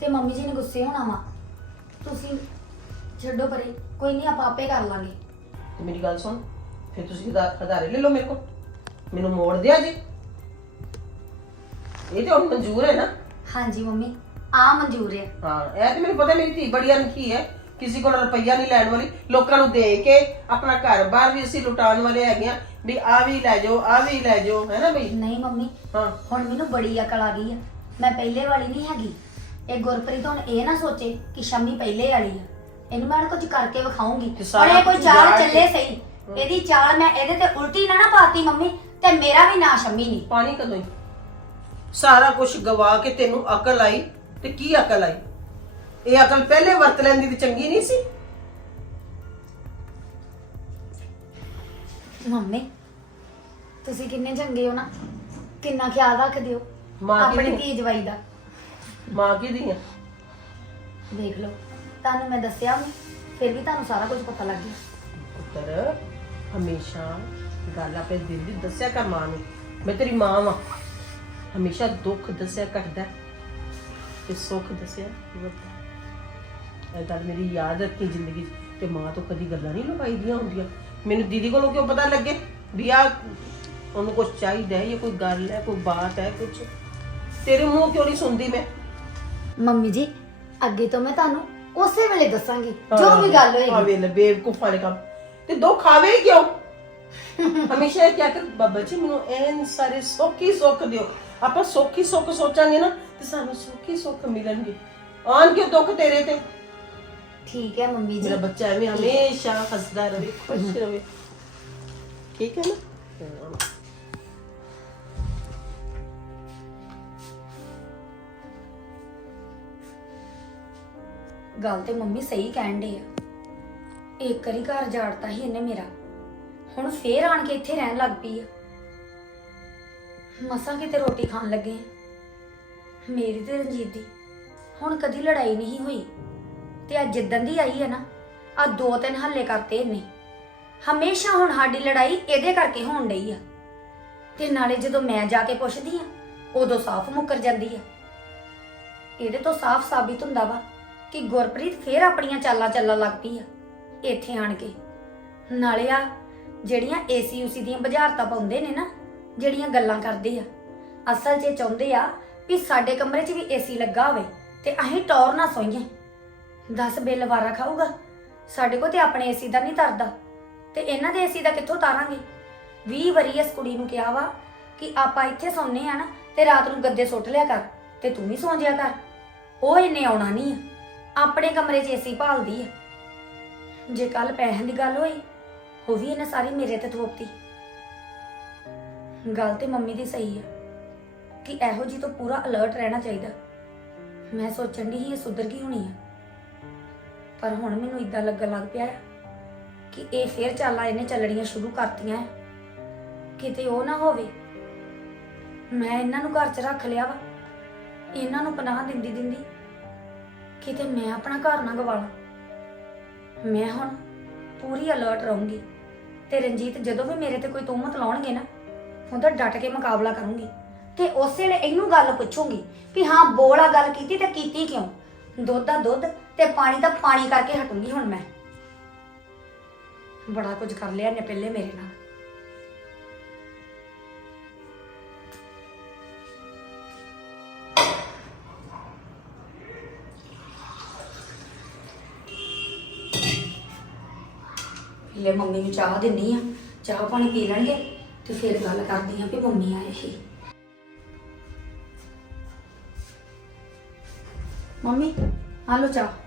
Speaker 2: ਤੇ ਮੰਮੀ ਜੀ ਨੇ ਗੁੱਸੇ ਹੋਣਾ ਵਾ। ਤੁਸੀਂ ਛੱਡੋ ਪਰੇ ਕੋਈ ਨਹੀਂ ਆਪਾਂ ਆਪੇ ਕਰ ਲਾਂਗੇ।
Speaker 4: ਤੇ ਮੇਰੀ ਗੱਲ ਸੁਣ ਫਿਰ ਤੁਸੀਂ ਉਧਾ- ਉਧਾਰੇ ਲੈ ਲਓ ਮੇਰੇ ਕੋਲ। ਮੈਨੂੰ ਮੋੜ ਦਿਆ ਜੀ। ਇਹ ਤੇ ਹੁਣ ਮਨਜ਼ੂਰ ਹੈ ਨਾ।
Speaker 2: ਹਾਂਜੀ ਮੰਮੀ ਆ ਮਨਜ਼ੂਰ ਹੈ।
Speaker 4: ਹਾਂ ਇਹ ਤੇ ਮੈਨੂੰ ਪਤਾ ਮੇਰੀ ਧੀ ਬੜੀ ਅਨਖੀ ਹੈ। ਕਿਸੇ ਕੋਲ ਰੁਪਈਆ ਨਹੀਂ ਲੈਣ ਵਾਲੀ। ਲੋਕਾਂ ਨੂੰ ਦੇ ਕੇ ਆਪਣਾ ਘਰ-ਬਾਰ ਵੀ ਅਸੀਂ ਲੁਟਾਉਣ ਵਾਲੇ ਹੈਗੇ ਆ ਵੀ ਆ ਵੀ ਲੈ ਜਾਓ ਆ ਵੀ ਲੈ ਜਾਓ ਹੈ ਨਾ ਬਈ?
Speaker 2: ਨਹੀਂ ਮੰਮੀ
Speaker 4: ਹਾਂ।
Speaker 2: ਹੁਣ ਮੈਨੂੰ ਬੜੀ ਅਕਲ ਆ ਗਈ ਆ। ਮੈਂ ਪਹਿਲੇ ਵਾਲੀ ਨਹੀਂ ਹੈਗੀ। ਇਹ ਗੁਰਪ੍ਰੀਤ ਹੁਣ ਇਹ ਨਾ ਸੋਚੇ ਕਿ ਸ਼ੰਮੀ ਪਹਿਲੇ ਵਾਲੀ ਆ। ਇਹਨੂੰ ਮੈਂ ਕੁਝ ਕਰਕੇ ਵਿਖਾਉਂਗੀ।
Speaker 4: ਤੇ ਸਾਰਾ
Speaker 2: ਹੁਣ ਇਹ ਕੋਈ
Speaker 4: ਕੁਝ
Speaker 2: ਚਾਲ ਚੱਲੇ ਸਹੀ। ਇਹਦੀ ਚਾਲ ਮੈਂ ਇਹਦੇ ਤੇ ਉਲਟੀ ਨਾ ਨਾ ਪਾਤੀ ਮੰਮੀ ਤੇ ਮੇਰਾ ਵੀ ਨਾਂ ਸ਼ੰਮੀ ਨਹੀਂ।
Speaker 4: ਪਾਣੀ ਕਦੋਂ ਹੀ ਸਾਰਾ ਕੁਝ ਗਵਾ ਕੇ ਤੈਨੂੰ ਅਕਲ ਆਈ ਤੇ ਕੀ ਅਕਲ ਆਈ? ਇਹ ਅਕਲ ਪਹਿਲੇ ਵਰਤ ਲੈਂਦੀ ਤੇ ਚੰਗੀ ਨਹੀਂ ਸੀ?
Speaker 2: ਮੰਮੀ ਤੁਸੀਂ ਕਿੰਨੇ ਚੰਗੇ ਹੋ ਨਾ? ਕਿੰਨਾ ਖਿਆਲ ਰੱਖਦੇ ਹੋ?
Speaker 4: ਮਾਂ ਕੀ
Speaker 2: ਆਪਣੀ? ਧੀ ਜਵਾਈ ਦਾ।
Speaker 4: ਮਾਂ ਕੀ ਦੀ ਆ?
Speaker 2: ਦੇਖ ਲਓ ਤੁਹਾਨੂੰ ਮੈਂ ਦੱਸਿਆ ਵੀ ਫਿਰ ਵੀ ਤੁਹਾਨੂੰ ਸਾਰਾ ਕੁਝ ਪਤਾ ਲੱਗ ਗਿਆ।
Speaker 4: ਪੁੱਤਰ ਹਮੇਸ਼ਾ ਗੱਲ ਆਪਣੇ ਦਿਲ ਦੀ ਦੱਸਿਆ ਕਰ ਮਾਂ ਨੂੰ। ਮੈਂ ਤੇਰੀ ਮਾਂ ਵਾਂ। ਹਮੇਸ਼ਾ ਦੁੱਖ ਦੱਸਿਆ ਕਰਦਾ ਤੇ ਸੁੱਖ ਦੱਸਿਆ ਵੱਧਦਾ ਗੱਲ ਮੇਰੀ ਯਾਦ ਰੱਖੀ ਜ਼ਿੰਦਗੀ 'ਚ ਤੇ ਮਾਂ ਤੋਂ ਕਦੀ ਗੱਲਾਂ ਨਹੀਂ ਲੁਕਾਈਦੀਆਂ ਹੁੰਦੀਆਂ। ਮੈਨੂੰ ਦੀਦੀ ਕੋਲੋਂ ਕਿਉਂ ਪਤਾ ਲੱਗੇ ਵੀ ਆ ਉਹਨੂੰ ਕੁਝ ਚਾਹੀਦਾ ਹੈ ਜਾਂ ਕੋਈ ਗੱਲ ਹੈ ਕੋਈ ਬਾਤ ਹੈ ਕੁਝ ਤੇਰੇ ਮੂੰਹ ਕਿਉਂ ਨਹੀਂ ਸੁਣਦੀ ਮੈਂ?
Speaker 2: ਮੰਮੀ ਜੀ ਅੱਗੇ ਤੋਂ ਮੈਂ ਤੁਹਾਨੂੰ ਉਸੇ ਵੇਲੇ ਦੱਸਾਂਗੀ ਜੋ ਵੀ ਗੱਲ ਹੋਏਗੀ।
Speaker 4: ਆਵੇ ਲੈ ਬੇਵਕੂਫ ਵਾਲੇ ਕੰਮ। ਤੇ ਦੋ ਖਾਵੇ ਹੀ ਕਿਉਂ? ਹਮੇਸ਼ਾ ਇਹ ਕਿਹਾ ਕਰ ਬਾਬਾ ਜੀ ਮੈਨੂੰ ਐਨ ਸਾਰੇ ਸੋਖੀ ਸੁੱਖ ਦਿਓ। ਆਪਾਂ ਸੋਖੀ ਸੁੱਖ ਸੋਚਾਂਗੇ ਨਾ ਤੇ ਸਾਨੂੰ ਸੋਖੀ ਸੁੱਖ ਮਿਲਣਗੇ। ਆਣਗੇ ਦੁੱਖ ਤੇਰੇ ਤੇ।
Speaker 2: ਠੀਕ ਹੈ ਮੰਮੀ ਜੀ।
Speaker 4: ਮੇਰਾ ਬੱਚਾ ਐਵੇਂ ਹਮੇਸ਼ਾ ਹੱਸਦਾ ਰਹੇ। ਖੁਸ਼ ਰਹੇ। ਠੀਕ ਹੈ ਨਾ? ਹਾਂ।
Speaker 2: ਗੱਲ ਤੇ ਮੰਮੀ ਸਹੀ ਕਹਿਣ ਦੇ ਆ। ਇੱਕ ਵਾਰੀ ਘਰ ਜਾੜਤਾ ਸੀ ਇਹਨੇ ਮੇਰਾ। ਹੁਣ ਫੇਰ ਆਣ ਕੇ ਇੱਥੇ ਰਹਿਣ ਲੱਗ ਪਈ ਆ। ਮਸਾਂ ਕਿਤੇ ਰੋਟੀ ਖਾਣ ਲੱਗੇ ਆ। ਮੇਰੀ ਤੇ ਰਣਜੀਤ ਦੀ ਹੁਣ ਕਦੀ ਲੜਾਈ ਨਹੀਂ ਹੋਈ। ਤੇ ਅੱਜ ਜਿੱਦਣ ਦੀ ਆਈ ਹੈ ਨਾ, ਆ ਦੋ ਤਿੰਨ ਹੱਲੇ ਕਰਤੇ ਇਹਨੇ। ਹਮੇਸ਼ਾ ਹੁਣ ਸਾਡੀ ਲੜਾਈ ਇਹਦੇ ਕਰਕੇ ਹੋਣ ਡਈ ਆ। ਤੇ ਨਾਲੇ ਜਦੋਂ ਮੈਂ ਜਾ ਕੇ ਪੁੱਛਦੀ ਆ, ਉਦੋਂ ਸਾਫ਼ ਮੁੱਕਰ ਜਾਂਦੀ ਆ। ਇਹਦੇ ਤੋਂ ਸਾਫ਼ ਸਾਬਿਤ ਹੁੰਦਾ ਵਾ ਕਿ ਗੁਰਪ੍ਰੀਤ ਫੇਰ ਆਪਣੀਆਂ ਚਾਲਾਂ ਚੱਲਣ ਲੱਗ ਪਈ ਆ, ਇੱਥੇ ਆਣ ਕੇ। ਨਾਲੇ ਆ ਜਿਹੜੀਆਂ ਏਸੀ ਉਸੀ ਦੀਆਂ ਬੁਝਾਰਤਾਂ ਪਾਉਂਦੇ ਨੇ ਨਾ, ਜਿਹੜੀਆਂ ਗੱਲਾਂ ਕਰਦੇ ਆ, ਅਸਲ 'ਚ ਇਹ ਚਾਹੁੰਦੇ ਆ ਵੀ ਸਾਡੇ ਕਮਰੇ 'ਚ ਵੀ ਏਸੀ ਲੱਗਾ ਹੋਵੇ ਤੇ ਅਸੀਂ ਟੌਰ ਨਾ ਸੋਈਏ। 10 ਬਿੱਲ ਵਾਰਾ ਖਾਊਗਾ? ਸਾਡੇ ਕੋਲ ਤੇ ਆਪਣੇ ਏਸੀ ਦਾ ਨਹੀਂ ਤਰਦਾ। ਤੇ ਇਹਨਾਂ ਦੇ ਏਸੀ ਦਾ ਕਿੱਥੋਂ ਤਾਰਾਂਗੇ? 20 ਵਾਰੀ ਇਸ ਕੁੜੀ ਨੂੰ ਕਿਹਾ ਵਾ ਕਿ ਆਪਾਂ ਇੱਥੇ ਸੌਂਨੇ ਆ ਨਾ ਤੇ ਰਾਤ ਨੂੰ ਗੱਦੇ ਸੁੱਟ ਲਿਆ ਕਰ ਤੇ ਤੂੰ ਵੀ ਸੌਂ ਜਿਆ ਕਰ। ਉਹ ਇਹਨੇ ਆਉਣਾ ਨਹੀਂ ਆ। ਆਪਣੇ ਕਮਰੇ 'ਚ ਏਸੀ ਭਾਲਦੀ ਆ। ਜੇ ਕੱਲ ਪੈਸਿਆਂ ਦੀ ਗੱਲ ਹੋਈ, ਉਹ ਵੀ ਇਹਨੇ ਸਾਰੀ ਮੇਰੇ ਤੇ ਥੋਪਤੀ। ਗੱਲ ਤੇ ਮੰਮੀ ਦੀ ਸਹੀ ਆ ਕਿ ਇਹੋ ਜੀ ਤੋਂ ਪੂਰਾ ਅਲਰਟ ਰਹਿਣਾ ਚਾਹੀਦਾ। ਮੈਂ ਸੋਚਣ ਦੀ ਹੀ ਇਹ ਸੁਧਰ ਗਈ ਹੋਣੀ ਆ। ਪਰ ਹੁਣ ਮੈਨੂੰ ਇਦਾਂ ਲੱਗਣ ਲੱਗ ਪਿਆ ਆ ਕਿ ਇਹ ਫੇਰ ਚਾਲਾਂ ਇਹਨੇ ਚੱਲਣੀਆਂ ਸ਼ੁਰੂ ਕਰਤੀਆਂ ਆ ਕਿਤੇ ਉਹ ਨਾ ਹੋਵੇ। ਮੈਂ ਇਹਨਾਂ ਨੂੰ ਘਰ 'ਚ ਰੱਖ ਲਿਆ ਵਾ। ਇਹਨਾਂ ਨੂੰ ਪਨਾਹ ਦਿੰਦੀ ਦਿੰਦੀ ਕਿਤੇ ਮੈਂ ਆਪਣਾ ਘਰ ਨਾ ਗਵਾਲਾਂ। ਮੈਂ ਹੁਣ ਪੂਰੀ ਅਲਰਟ ਰਹੂੰਗੀ ਤੇ ਰਣਜੀਤ ਜਦੋਂ ਵੀ ਮੇਰੇ ਤੇ ਕੋਈ ਤੋਮਤ ਲਾਉਣਗੇ ਨਾ ਉਹਦਾ ਡਟ ਕੇ ਮੁਕਾਬਲਾ ਕਰੂੰਗੀ। ਤੇ ਉਸੇ ਵੇਲੇ ਇਹਨੂੰ ਗੱਲ ਪੁੱਛੂੰਗੀ ਵੀ ਹਾਂ, ਬੋਲਾ ਗੱਲ ਕੀਤੀ ਤੇ ਕੀਤੀ ਕਿਉਂ? ਦੁੱਧ ਦਾ ਦੁੱਧ। ਤੇ ਪਾਣੀ ਤਾਂ ਪਾਣੀ ਕਰਕੇ ਹਟੂੰਗੀ ਹੁਣ ਮੈਂ। ਬੜਾ ਕੁਝ ਕਰ ਲਿਆ ਨੇ ਪਹਿਲੇ ਮੇਰੇ ਨਾਲ। ਲੈ ਮੰਮੀ ਨੂੰ ਚਾਹ ਦਿੰਨੀ ਆ। ਚਾਹ ਪਾਣੀ ਪੀ ਲੈਣਗੇ ਤੇ ਫਿਰ ਗੱਲ ਕਰਦੀ ਆ ਵੀ ਮੰਮੀ ਆਏ ਸੀ। ਮੰਮੀ, ਆ ਲੋ ਚਾਹ।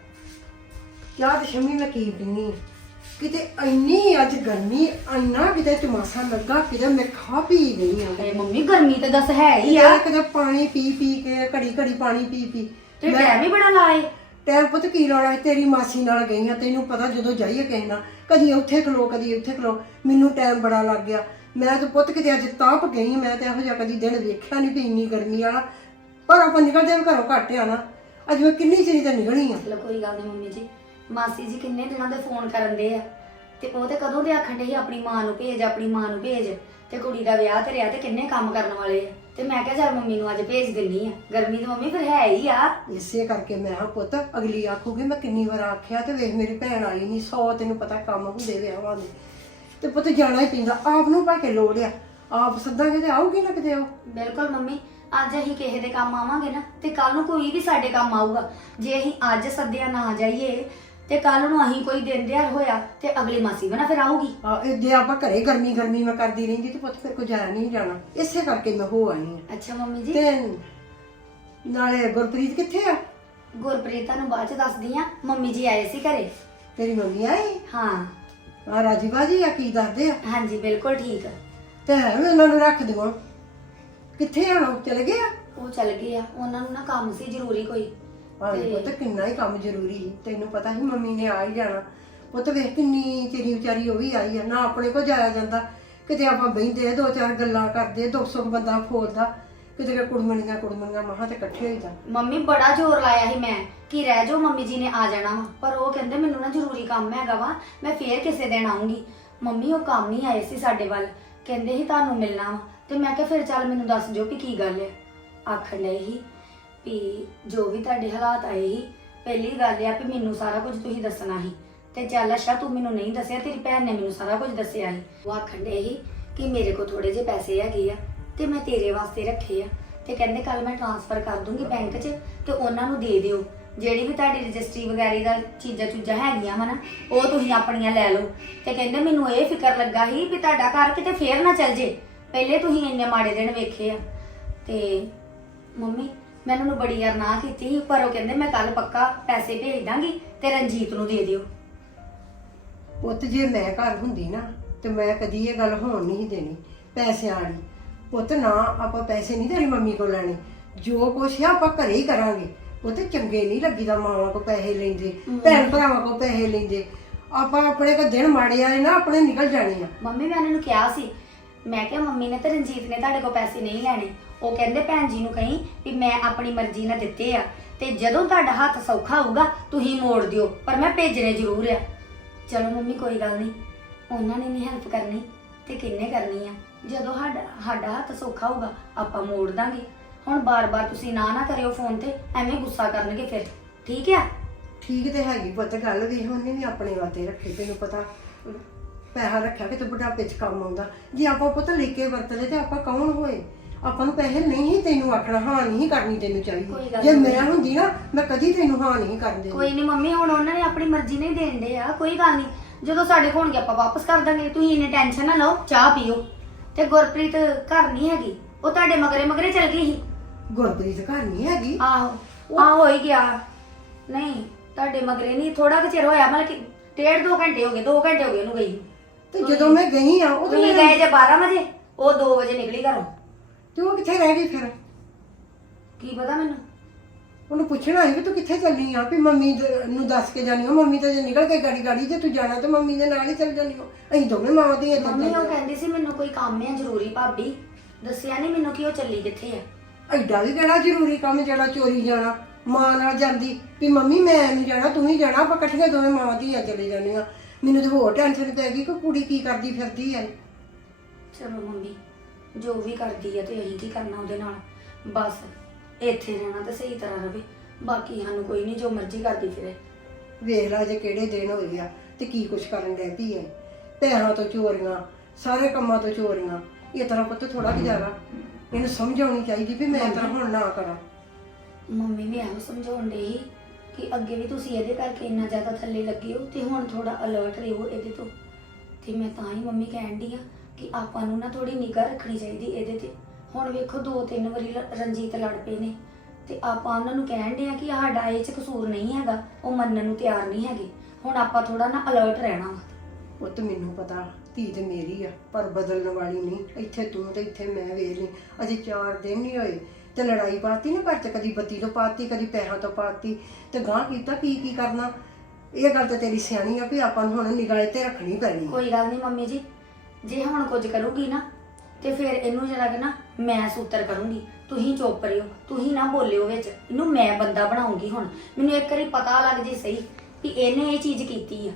Speaker 1: ਕਿਆ ਤੇ ਸ਼ਮੀ ਮੈਂ ਕੀ ਪੀਣੀ ਕਿਤੇ ਇੰਨੀ ਅੱਜ ਗਰਮੀ ਇੰਨਾ ਕਿਤੇ ਤਮਾਸ਼ਾ ਲੱਗਾ ਕਿਤੇ ਮੈਂ ਖਾ ਪੀ ਗਈ ਆ।
Speaker 2: ਤੇ ਮੰਮੀ ਗਰਮੀ ਤੇ ਦੱਸ ਹੈ ਹੀ ਆ।
Speaker 1: ਕਿਤੇ ਪਾਣੀ ਪੀ ਪੀ ਕੇ ਘੜੀ ਘੜੀ ਪਾਣੀ ਪੀ ਪੀ।
Speaker 2: ਤੇ ਟਾਈਮ ਹੀ ਬੜਾ ਲਾਏ।
Speaker 1: ਟਾਈਮ ਪੁੱਤ ਕੀ ਲਾਉਣਾ? ਤੇਰੀ ਮਾਸੀ ਨਾਲ ਗਈ ਆ ਤੈਨੂੰ ਪਤਾ ਜਦੋਂ ਜਾਈਏ ਕਿਸੇ ਨਾਲ। ਕਦੀ ਉੱਥੇ ਖਲੋ ਕਦੀ ਉੱਥੇ ਖਲੋ। ਮੈਨੂੰ ਟਾਈਮ ਬੜਾ ਲੱਗ ਗਿਆ। ਮੈਂ ਤਾਂ ਪੁੱਤ ਕਿਤੇ ਅੱਜ ਤਾਪ ਗਈ ਮੈਂ ਤੇ ਇਹੋ ਜਿਹਾ ਕਦੀ ਦਿਨ ਵੇਖਿਆ ਨਹੀਂ ਵੀ ਇੰਨੀ ਗਰਮੀ ਵਾਲਾ। ਪਰ ਆਪਾਂ ਨਿਕਲਦੇ ਵੀ ਘਰੋਂ ਘੱਟ ਆ ਨਾ। ਅੱਜ ਮੈਂ ਕਿੰਨੀ ਚਿਰ ਤਾਂ ਨਿਕਲੀ ਆ।
Speaker 2: ਚਲੋ ਕੋਈ ਗੱਲ ਨਹੀਂ ਮੰਮੀ ਜੀ। ਮਾਸੀ ਜੀ ਕਿੰਨੇ ਦਿਨਾਂ ਦੇ ਫੋਨ ਕਰਨ ਦੇ ਆ। ਤੇ ਉਹ ਤੇ ਕਦੋਂ ਦੇ ਆਖਣ ਦੇ ਆਪਣੀ ਮਾਂ ਨੂੰ ਭੇਜ ਆਪਣੀ ਮਾਂ ਨੂੰ ਭੇਜ। ਤੇ ਕੁੜੀ ਦਾ ਵਿਆਹ ਤੇ ਰਿਆ ਤੇ ਕਿੰਨੇ ਕੰਮ ਕਰਨ ਵਾਲੇ ਆ। ਤੇ ਮੈਂ ਕਿਹਾ ਚੱਲ ਮੰਮੀ ਨੂੰ ਅੱਜ ਭੇਜ ਦਿੰਨੀ ਆ। ਗਰਮੀ ਤੇ ਮੰਮੀ ਫਿਰ ਹੈ ਹੀ ਆ।
Speaker 1: ਇਸੇ ਕਰਕੇ ਮੈਂ ਹਾਂ ਪੁੱਤ ਅਗਲੀ ਆਖੂਗੀ ਮੈਂ ਕਿੰਨੀ ਵਾਰ ਆਖਿਆ ਤੇ ਵੇਖ ਮੇਰੀ ਭੈਣ ਆਈ ਨਹੀਂ ਸੌ ਤੈਨੂੰ ਪਤਾ ਕੰਮ ਹੁੰਦੇ ਵਿਆਹਾਂ ਦੇ। ਤੇ ਪੁੱਤ ਜਾਣਾ ਹੀ ਪੈਂਦਾ ਆਪ ਨੂੰ ਭਾ ਕੇ ਲੋੜ ਆ। ਆਪ ਸੱਦਾਂਗੇ ਤੇ ਆਊਗੀ ਨਾ ਕਿਤੇ ਉਹ।
Speaker 2: ਬਿਲਕੁਲ ਮੰਮੀ ਅੱਜ ਅਸੀਂ ਕਿਸੇ ਦੇ ਕੰਮ ਆਵਾਂਗੇ ਨਾ ਤੇ ਕੱਲ ਨੂੰ ਕੋਈ ਵੀ ਸਾਡੇ ਕੰਮ ਆਊਗਾ। ਜੇ ਅਸੀਂ ਅੱਜ ਸੱਦਿਆ ਨਾ ਜਾਈਏ ਤੇ ਕੱਲ ਨੂੰ ਅਸੀਂ ਕੋਈ ਦਿਨ ਦਿਹਾੜ ਹੋਇਆ ਤੇ ਅਗਲੀ ਮਾਸੀ ਬਣਾ ਫਿਰ ਆਊਗੀ।
Speaker 1: ਆ, ਇਹ ਜੇ ਆਪਾਂ ਘਰੇ ਗਰਮੀ ਗਰਮੀ ਮੈਂ ਕਰਦੀ ਰਹਿੰਦੀ ਤੇ ਪੁੱਤ ਫਿਰ ਕੋ ਜਾਇਆ ਨਹੀਂ ਜਾਣਾ। ਇਸੇ ਕਰਕੇ ਮੈਂ ਹੋ ਆਈ ਹਾਂ।
Speaker 2: ਅੱਛਾ ਮੰਮੀ ਜੀ।
Speaker 1: ਤੇ ਨਾਲੇ ਗੁਰਪ੍ਰੀਤ ਕਿੱਥੇ ਆ?
Speaker 2: ਗੁਰਪ੍ਰੀਤ ਤੁਹਾਨੂੰ ਬਾਅਦ ਚ ਦੱਸਦੀ ਆ ਮੰਮੀ ਜੀ ਆਏ ਸੀ ਘਰੇ।
Speaker 1: ਤੇਰੀ ਮੰਮੀ ਆਈ?
Speaker 2: ਹਾਂ।
Speaker 1: ਆ ਰਾਜੀ ਬਾਜੀ ਆ ਕੀ ਦੱਸਦੇ ਆ?
Speaker 2: ਹਾਂਜੀ ਬਿਲਕੁਲ ਠੀਕ।
Speaker 1: ਤੇ ਹੈ ਵੀ ਉਹਨਾਂ ਨੂੰ ਰੱਖ ਦਿਓ। ਕਿੱਥੇ ਆ ਉਹ? ਚਲੇ ਗਏ ਆ?
Speaker 2: ਉਹ ਚੱਲ ਗਏ ਆ। ਉਹਨਾਂ ਨੂੰ ਨਾ ਕੰਮ ਸੀ ਜ਼ਰੂਰੀ ਕੋਈ। ਤੇ-
Speaker 1: ਪੁੱਤ ਕਿੰਨਾ ਹੀ ਕੰਮ ਜ਼ਰੂਰੀ ਸੀ ਤੈਨੂੰ ਪਤਾ ਸੀ ਮੰਮੀ ਨੇ ਆ ਹੀ ਜਾਣਾ। ਪੁੱਤ ਵੇਖ ਕਿੰਨੀ ਚਿਰੀ ਵਿਚਾਰੀ ਉਹ ਵੀ ਆਈ ਆ ਨਾ ਆਪਣੇ ਕੋ ਜਾਇਆ ਜਾਂਦਾ ਕਿਤੇ ਆਪਾਂ ਬਹਿੰਦੇ ਦੋ ਚਾਰ ਗੱਲਾਂ ਕਰਦੇ ਦੁੱਖ ਸੁੱਖ ਬੰਦਾ ਫੋਲਦਾ ਕਿਤੇ ਕਿ ਕੁੜਮਣੀਆਂ ਕੁੜਮਣੀਆਂ ਮਹਾਂ ਤੇ ਇਕੱਠੇ ਹੋਈ ਜਾ
Speaker 2: ਮੰਮੀ ਬੜਾ ਜ਼ੋਰ ਲਾਇਆ ਸੀ ਮੈਂ ਕਿ ਰਹਿ ਜਾਓ ਮੰਮੀ ਜੀ ਨੇ ਆ ਜਾਣਾ ਵਾ। ਪਰ ਉਹ ਕਹਿੰਦੇ ਮੈਨੂੰ ਨਾ ਜ਼ਰੂਰੀ ਕੰਮ ਹੈਗਾ ਵਾ ਮੈਂ ਫੇਰ ਕਿਸੇ ਦਿਨ ਆਉਂਗੀ ਮੰਮੀ ਉਹ ਕੰਮ ਨਹੀਂ ਆਏ ਸੀ ਸਾਡੇ ਵੱਲ। ਕਹਿੰਦੇ ਸੀ ਤੁਹਾਨੂੰ ਮਿਲਣਾ ਵਾ। ਤੇ ਮੈਂ ਕਿਹਾ ਫਿਰ ਚੱਲ ਮੈਨੂੰ ਦੱਸ ਦਿਓ ਵੀ ਕੀ ਗੱਲ ਹੈ। ਆਖਣ ਲਈ ਸੀ ਵੀ ਜੋ ਵੀ ਤੁਹਾਡੇ ਹਾਲਾਤ ਆਏ ਸੀ, ਪਹਿਲੀ ਗੱਲ ਆ ਵੀ ਮੈਨੂੰ ਸਾਰਾ ਕੁਝ ਤੁਸੀਂ ਦੱਸਣਾ ਸੀ। ਤੇ ਚੱਲ ਅੱਛਾ ਤੂੰ ਮੈਨੂੰ ਨਹੀਂ ਦੱਸਿਆ, ਤੇਰੀ ਭੈਣ ਨੇ ਮੈਨੂੰ ਸਾਰਾ ਕੁਝ ਦੱਸਿਆ ਸੀ। ਉਹ ਆਖਣ ਦੇ ਸੀ ਕਿ ਮੇਰੇ ਕੋਲ ਥੋੜੇ ਜਿਹੇ ਪੈਸੇ ਹੈਗੇ ਆ ਤੇ ਮੈਂ ਤੇਰੇ ਵਾਸਤੇ ਰੱਖੇ ਆ। ਤੇ ਕਹਿੰਦੇ ਕੱਲ ਮੈਂ ਟ੍ਰਾਂਸਫਰ ਕਰ ਦੂੰਗੀ ਬੈਂਕ 'ਚ ਤੇ ਉਹਨਾਂ ਨੂੰ ਦੇ ਦਿਓ। ਜਿਹੜੀ ਵੀ ਤੁਹਾਡੀ ਰਜਿਸਟਰੀ ਵਗੈਰਾ ਦਾ ਚੀਜ਼ਾਂ ਚੂਜ਼ਾਂ ਹੈਗੀਆਂ ਹਨਾ ਉਹ ਤੁਸੀਂ ਆਪਣੀਆਂ ਲੈ ਲਓ। ਤੇ ਕਹਿੰਦੇ ਮੈਨੂੰ ਇਹ ਫਿਕਰ ਲੱਗਾ ਸੀ ਵੀ ਤੁਹਾਡਾ ਘਰ ਕਿਤੇ ਫੇਰ ਨਾ ਚੱਲ ਜੇ। ਪਹਿਲੇ ਤੁਸੀਂ ਇੰਨੇ ਮਾੜੇ ਦਿਨ ਵੇਖੇ ਆ। ਤੇ ਮੰਮੀ ਮੈਂ ਉਹਨਾਂ ਨੂੰ ਬੜੀ ਯਾਰ ਨਾ ਕੀਤੀ ਸੀ ਪਰ ਉਹ ਕਹਿੰਦੇ ਮੈਂ ਕੱਲ ਪੱਕਾ ਪੈਸੇ ਭੇਜ ਦਾਂਗੀ ਤੇ ਰਣਜੀਤ ਨੂੰ ਦੇ ਦਿਓ।
Speaker 1: ਪੁੱਤ ਜੇ ਮੈਂ ਘਰ ਹੁੰਦੀ ਨਾ ਤੇ ਮੈਂ ਕਦੀ ਇਹ ਗੱਲ ਹੋਣ ਨਹੀਂ ਸੀ ਦੇਣੀ ਪੈਸਿਆਂ ਵਾਲੀ। ਪੁੱਤ ਨਾ ਆਪਾਂ ਪੈਸੇ ਨਹੀਂ ਤੇਰੀ ਮੰਮੀ ਕੋਲ ਲੈਣੇ। ਜੋ ਕੁਛ ਆ ਆਪਾਂ ਘਰੇ ਹੀ ਕਰਾਂਗੇ। ਪੁੱਤ ਚੰਗੇ ਨਹੀਂ ਲੱਗੀਦਾ ਮਾਵਾਂ ਕੋ ਪੈਸੇ ਲੈਂਦੇ ਭੈਣ ਭਰਾਵਾਂ ਕੋ ਪੈਸੇ ਲੈਂਦੇ। ਆਪਾਂ ਆਪਣੇ ਕੋ ਦਿਨ ਮਾੜੇ ਆਏ ਨਾ ਆਪਣੇ ਨਿਕਲ ਜਾਣੇ ਆ।
Speaker 2: ਮੰਮੀ ਮੈਂ ਉਹਨਾਂ ਨੂੰ ਕਿਹਾ ਸੀ ਮੈਂ ਕਿਹਾ ਮੰਮੀ ਨੇ ਤੇ ਰਣਜੀਤ ਨੇ ਤੁਹਾਡੇ ਕੋਲ ਪੈਸੇ ਨਹੀਂ ਲੈਣੇ। ਉਹ ਕਹਿੰਦੇ ਭੈਣ ਜੀ ਨੂੰ ਕਹੀਂ ਵੀ ਮੈਂ ਆਪਣੀ ਮਰਜ਼ੀ ਨਾਲ ਦਿੱਤੇ ਆ। ਤੇ ਜਦੋਂ ਤੁਹਾਡਾ ਹੱਥ ਸੌਖਾ ਹੋਊਗਾ, ਤੁਸੀਂ ਮੋੜ ਦਿਓ, ਪਰ ਮੈਂ ਭੇਜਣੇ ਜ਼ਰੂਰ ਆ। ਚਲੋ ਮੰਮੀ, ਕੋਈ ਗੱਲ ਨਹੀਂ। ਉਹਨਾਂ ਨੇ ਨਹੀਂ ਹੈਲਪ ਕਰਨੀ ਤੇ ਕਿੰਨੇ ਕਰਨੀ ਆ। ਜਦੋਂ ਸਾਡਾ ਸਾਡਾ ਹੱਥ ਸੌਖਾ ਹੋਊਗਾ, ਆਪਾਂ ਮੋੜ ਦਾਂਗੇ। ਹੁਣ ਬਾਰ-ਬਾਰ ਤੁਸੀਂ ਨਾ ਨਾ ਕਰਿਓ ਫੋਨ ਤੇ, ਐਵੇਂ ਗੁੱਸਾ ਕਰਨਗੇ ਫਿਰ। ਠੀਕ ਆ?
Speaker 1: ਠੀਕ ਤੇ ਹੈਗੀ ਪੁੱਤ, ਗੱਲ ਵੀ ਉਹਨੇ ਵੀ ਆਪਣੇ ਵਾਤੇ ਰੱਖੇ, ਤੈਨੂੰ ਪਤਾ। ਪੈਸਾ ਰੱਖਿਆ ਕਿ ਤੂੰ ਬੁਢਾਪੇ 'ਚ ਕੰਮ ਆਉਂਦਾ। ਜੇ ਆਪਾਂ ਪੁੱਤ ਲੈ ਕੇ ਵਰਤਦੇ ਤੇ ਆਪਾਂ ਕੌਣ ਹੋਏ? ਆਪਾਂ ਨੂੰ ਪੈਸੇ ਨਹੀਂ ਤੈਨੂੰ ਆਖਣਾ ਹਾਂ ਨਹੀਂ ਕਰਨੀ ਤੈਨੂੰ
Speaker 2: ਕੋਈ
Speaker 1: ਚਾਹੀਦੀ
Speaker 2: ਗੱਲ
Speaker 1: ਜੇ
Speaker 2: ਨਹੀਂ।
Speaker 1: ਮੈਂ ਹੁੰਦੀ ਨਾ ਮੈਂ ਕਦੀ ਤੈਨੂੰ ਹਾਂ ਨਹੀਂ ਕਰਨ ਦੇਣੀ।
Speaker 2: ਕੋਈ ਨਹੀਂ ਮੰਮੀ ਹੁਣ ਉਹਨਾਂ ਨੇ ਆਪਣੀ ਮਰਜ਼ੀ ਨਹੀਂ ਦੇਣ ਦੇ ਆ ਕੋਈ ਗੱਲ ਨਹੀਂ। ਜਦੋਂ ਸਾਡੇ ਹੋਣਗੇ ਆਪਾਂ ਵਾਪਸ ਕਰ ਦਾਂਗੇ ਤੁਸੀਂ ਇੰਨੀ ਟੈਨਸ਼ਨ ਨਾ ਲਓ ਚਾਹ ਪੀਓ। ਤੇ ਗੁਰਪ੍ਰੀਤ ਘਰ ਨਹੀਂ ਹੈਗੀ ਉਹ ਤੁਹਾਡੇ ਮਗਰੇ ਮਗਰੇ ਚਲ ਗਈ ਸੀ।
Speaker 1: ਗੁਰਪ੍ਰੀਤ ਘਰ ਨਹੀਂ ਹੈਗੀ?
Speaker 2: ਆਹੋ ਆ ਹੋ ਹੀ ਗਿਆ। ਨਹੀਂ ਤੁਹਾਡੇ ਮਗਰੇ ਨਹੀਂ ਥੋੜਾ ਕੁ ਚਿਰ ਹੋਇਆ ਮਤਲਬ ਕਿ ਡੇਢ ਦੋ ਘੰਟੇ ਹੋ ਗਏ 2 ਘੰਟੇ ਹੋ ਗਏ ਉਹਨੂੰ ਗਈ।
Speaker 1: ਤੇ ਜਦੋਂ ਮੈਂ ਗਈ ਆ ਉਹ ਤੇ
Speaker 2: ਤੁਸੀਂ
Speaker 1: ਮੈਂ-
Speaker 2: ਗਏ ਜੇ 12 ਵਜੇ ਉਹ 2 ਵਜੇ ਨਿਕਲੀ ਘਰੋਂ।
Speaker 1: ਤੇ ਉਹ ਕਿੱਥੇ ਰਹਿ ਗਈ ਫਿਰ?
Speaker 2: ਕੀ ਪਤਾ ਮੈਨੂੰ?
Speaker 1: ਉਹਨੂੰ ਪੁੱਛਣਾ ਸੀ ਕਿ ਤੂੰ ਕਿੱਥੇ ਚੱਲੀ ਆ? ਵੀ ਮੰਮੀ ਦੇ- ਨੂੰ ਦੱਸ ਕੇ ਜਾਣੀ ਆ ਮੰਮੀ ਤਾਂ ਜੇ ਨਿਕਲ ਕੇ ਗਾੜੀ ਗਾੜੀ ਜੇ ਤੂੰ ਜਾਣਾ ਤੇ ਮੰਮੀ ਦੇ ਨਾਲ ਹੀ ਚੱਲ ਜਾਣੀ ਆ। ਅਸੀਂ ਦੋਵੇਂ ਮਾਵਾਂ ਦੀਆਂ
Speaker 2: ਮੰਮੀ ਉਹ ਕਹਿੰਦੀ ਸੀ ਮੈਨੂੰ ਕੋਈ ਕੰਮ ਹੈ ਜ਼ਰੂਰੀ ਭਾਬੀ। ਦੱਸਿਆ ਨਹੀਂ ਮੈਨੂੰ ਕਿ ਉਹ ਚੱਲੀ ਕਿੱਥੇ ਆ।
Speaker 1: ਐਡਾ ਵੀ ਕਿਹੜਾ ਜ਼ਰੂਰੀ ਕੰਮ ਜਿਹੜਾ ਚੋਰੀ ਜਾਣਾ ਮਾਂ ਨਾਲ ਜਾਂਦੀ ਵੀ ਮੰਮੀ ਮੈਂ ਨਹੀਂ ਜਾਣਾ ਤੂੰ ਹੀ ਜਾਣਾ ਆਪਾਂ ਇਕੱਠੀਆਂ ਦੋਵੇਂ ਮਾਵਾਂ ਧੀਆਂ ਚਲੇ ਜਾਣੀਆਂ ਮੈਨੂੰ ਤੇ ਹੋਰ ਟੈਨਸ਼ਨ ਪੈ ਗਈ ਕਿ ਕੁੜੀ ਕੀ ਕਰਦੀ ਫਿਰਦੀ ਐ
Speaker 2: ਚਲੋ ਮੰਮੀ। ਜੋ ਵੀ ਕਰਦੀ ਆ ਤੇ ਅਸੀਂ ਕੀ ਕਰਨਾ ਉਹਦੇ ਨਾਲ। ਬਸ ਇੱਥੇ ਰਹਿਣਾ ਤੇ ਸਹੀ ਤਰ੍ਹਾਂ ਰਵੇ। ਬਾਕੀ ਸਾਨੂੰ ਕੋਈ ਨਹੀਂ ਜੋ ਮਰਜ਼ੀ ਕਰਦੀ ਫਿਰੇ।
Speaker 1: ਵੇਖ ਲਾ ਜੇ ਕਿਹੜੇ ਦਿਨ ਹੋਏ ਆ ਤੇ ਕੀ ਕੁਛ ਕਰਨ ਡੈ ਪਈ ਐ ਪੈਰਾਂ ਤੋਂ ਚੋਰੀਆਂ ਸਾਰੇ ਕੰਮਾਂ ਤੋਂ ਚੋਰੀਆਂ। ਇਹ ਤਰ੍ਹਾਂ ਪੁੱਤ ਥੋੜਾ ਗੁਜ਼ਾਰਾ ਇਹਨੂੰ ਸਮਝਾਉਣੀ ਚਾਹੀਦੀ ਵੀ ਮੈਂ ਤਰ੍ਹਾਂ ਹੁਣ ਨਾ ਕਰਾਂ।
Speaker 2: ਮੰਮੀ ਵੀ ਇਹੋ ਸਮਝਾਉਣ ਡਈ ਸੀ ਕਿ ਅੱਗੇ ਵੀ ਤੁਸੀਂ ਇਹਦੇ ਕਰਕੇ ਇੰਨਾ ਜ਼ਿਆਦਾ ਥੱਲੇ ਲੱਗੇ ਹੋ ਤੇ ਹੁਣ ਥੋੜਾ ਅਲਰਟ ਰਹੋ ਇਹਦੇ ਤੋਂ। ਤੇ ਮੈਂ ਤਾਂ ਹੀ ਮੰਮੀ ਕਹਿਣ ਡਈ ਆ ਕਿ ਆਪਾਂ ਨੂੰ ਨਾ ਥੋੜੀ ਨਿਗਾਹ ਰੱਖਣੀ ਚਾਹੀਦੀ ਇਹਦੇ ਤੇ। ਹੁਣ ਵੇਖੋ ਦੋ ਤਿੰਨ ਵਾਰੀ ਲ- ਰਣਜੀਤ ਲੜ ਪਏ ਨੇ। ਤੇ ਆਪਾਂ ਉਹਨਾਂ ਨੂੰ ਕਹਿਣ ਡਏ ਆ ਕਿ ਸਾਡਾ ਇਹ ਚ ਕਸੂਰ ਨਹੀਂ ਹੈਗਾ ਉਹ ਮੰਨਣ ਨੂੰ ਤਿਆਰ ਨਹੀਂ ਹੈਗੇ। ਹੁਣ ਆਪਾਂ ਥੋੜਾ ਨਾ ਅਲਰਟ ਰਹਿਣਾ ਵਾ।
Speaker 1: ਉਹ ਤੇ ਮੈਨੂੰ ਪਤਾ ਧੀ ਤੇ ਮੇਰੀ ਆ ਪਰ ਬਦਲਣ ਵਾਲੀ ਨਹੀਂ। ਇੱਥੇ ਤੂੰ ਤੇ ਇੱਥੇ ਮੈਂ ਵੇਖ ਲਈ। ਅਜੇ 4 ਦਿਨ ਨਹੀਂ ਹੋਏ ਤੇ ਲੜਾਈ ਪਾਤੀ ਨਾ ਘਰ ਚ ਕਦੀ ਬੱਤੀ ਤੋਂ ਪਾਤੀ ਕਦੀ ਪੈਸਿਆਂ ਤੋਂ ਪਾਤੀ। ਤੇ ਗਾਂ ਕੀਤਾ ਕੀ ਕੀ ਕਰਨਾ? ਇਹ ਗੱਲ ਤੇ ਤੇਰੀ ਸਿਆਣੀ ਆ ਵੀ ਆਪਾਂ ਨੂੰ ਹੁਣ ਨਿਗਾਹ ਤੇ ਰੱਖਣੀ ਪੈਣੀ ਆ।
Speaker 2: ਕੋਈ ਗੱਲ ਨਹੀਂ ਮੰਮੀ ਜੀ ਜੇ ਹੁਣ ਕੁਝ ਕਰੂਗੀ ਨਾ ਤੇ ਫਿਰ ਇਹਨੂੰ ਜਿਹੜਾ ਕਿ ਨਾ ਮੈਂ ਸੂਤਰ ਕਰੂੰਗੀ। ਤੁਸੀਂ ਚੁੱਪ ਰਹੋ ਤੁਸੀਂ ਨਾ ਬੋਲਿਓ ਵਿੱਚ। ਇਹਨੂੰ ਮੈਂ ਬੰਦਾ ਬਣਾਉਂਗੀ ਹੁਣ। ਮੈਨੂੰ ਇੱਕ ਵਾਰੀ ਪਤਾ ਲੱਗ ਜੇ ਸਹੀ ਵੀ ਇਹਨੇ ਇਹ ਚੀਜ਼ ਕੀਤੀ ਆ।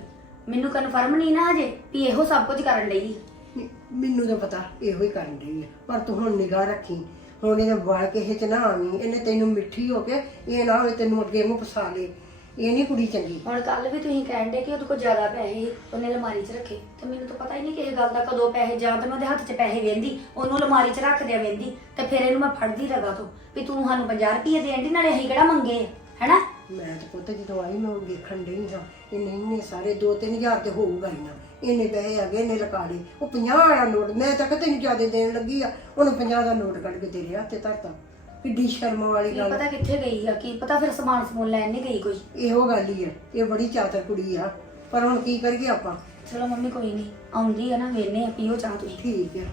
Speaker 2: ਮੈਨੂੰ ਕਨਫਰਮ ਨਹੀਂ ਨਾ ਅਜੇ ਵੀ ਇਹੋ ਸਭ ਕੁਝ ਕਰਨ ਲਈ
Speaker 1: ਨਹੀਂ, ਮੈਨੂੰ ਤਾਂ ਪਤਾ ਇਹੋ ਹੀ ਕਰਨ ਡਈ ਆ। ਪਰ ਤੂੰ ਹੁਣ ਨਿਗਾਹ ਰੱਖੀ। ਹੁਣ ਇਹਦੇ ਵਾਲ ਕਿਸੇ ਚ ਨਾ ਆਵੀਂ। ਇਹਨੇ ਤੈਨੂੰ ਮਿੱਠੀ ਹੋ ਕੇ ਇਹ ਨਾ ਹੋਵੇ ਤੈਨੂੰ ਅੱਗੇ ਮੂੰਹ ਫਸਾ ਲੇ। ਇਹ ਨਹੀਂ ਕੁੜੀ ਚੰਗੀ।
Speaker 2: ਹੁਣ ਕੱਲ ਵੀ ਤੁਸੀਂ ਕਹਿੰਦੇ ਕਿ ਉਹਦੇ ਕੋਲ ਜ਼ਿਆਦਾ ਪੈਸੇ ਸੀ, ਉਹਨੇ ਅਲਮਾਰੀ 'ਚ ਰੱਖੇ। ਤੇ ਮੈਨੂੰ ਤਾਂ ਪਤਾ ਹੀ ਨਹੀਂ ਕਿਸੇ ਗੱਲ ਦਾ ਕਦੋਂ ਪੈਸੇ ਜਾਂ ਤਾਂ ਮੈਂ ਉਹਦੇ ਹੱਥ 'ਚ ਪੈਸੇ ਵੇਂਦੀ ਉਹਨੂੰ ਅਲਮਾਰੀ 'ਚ ਰੱਖ ਦਿਆ ਵੇਂਦੀ ਤੇ ਫਿਰ ਇਹਨੂੰ ਮੈਂ ਫੜਦੀ ਲਗਾ ਤੋਂ ਵੀ ਤੂੰ ਸਾਨੂੰ 50 ਰੁਪਏ ਦੇਣ ਦੀ ਨਾਲੇ ਅਸੀਂ ਕਿਹੜਾ ਮੰਗੇ ਆ, ਹੈਨਾ?
Speaker 1: ਮੈਂ ਤਾਂ ਪੁੱਤ ਜਦੋਂ ਆਈ ਮੈਂ ਉਹ ਵੇਖਣ ਡਈ ਹਾਂ ਇਹ ਨਹੀਂ ਨੇ ਸਾਰੇ 2-3000 ਤੇ ਹੋਊਗਾ ਹੀ ਨਾ। ਇੰਨੇ ਪੈਸੇ ਆ ਗਏ ਨੇ ਲਕਾੜੇ ਉਹ 50 ਵਾਲਾ ਨੋਟ ਮੈਂ ਤਾਂ ਕਿਤੇ ਨਹੀਂ ਜ਼ਿਆਦਾ ਦੇਣ ਲੱਗੀ ਆ ਉਹਨੂੰ 50 ਦਾ ਨੋਟ ਕੱਢ ਕੇ ਤੇਰੇ ਹੱਥੇ ਧਰਤਾ। ਕਿੱਡੀ ਸ਼ਰਮ ਵਾਲੀ
Speaker 2: ਕੀ
Speaker 1: ਗੱਲ।
Speaker 2: ਪਤਾ ਕਿੱਥੇ ਗਈ ਆ ਕੀ ਪਤਾ ਫਿਰ ਸਮਾਨ ਸਮੂਨ ਲੈਣ ਨਹੀਂ ਗਈ ਕੋਈ।
Speaker 1: ਇਹੋ ਗੱਲ ਹੀ ਆ ਇਹ ਬੜੀ ਚਾਤਰ ਕੁੜੀ ਆ। ਪਰ ਹੁਣ ਕੀ ਕਰੀਏ ਆਪਾਂ?
Speaker 2: ਚਲੋ ਮੰਮੀ ਕੋਈ ਨਹੀਂ ਆਉਂਦੀ ਆ ਨਾ ਵੇਨੇ ਆ ਪੀਓ ਚਾਹ ਤੁਸੀਂ।
Speaker 1: ਠੀਕ ਆ।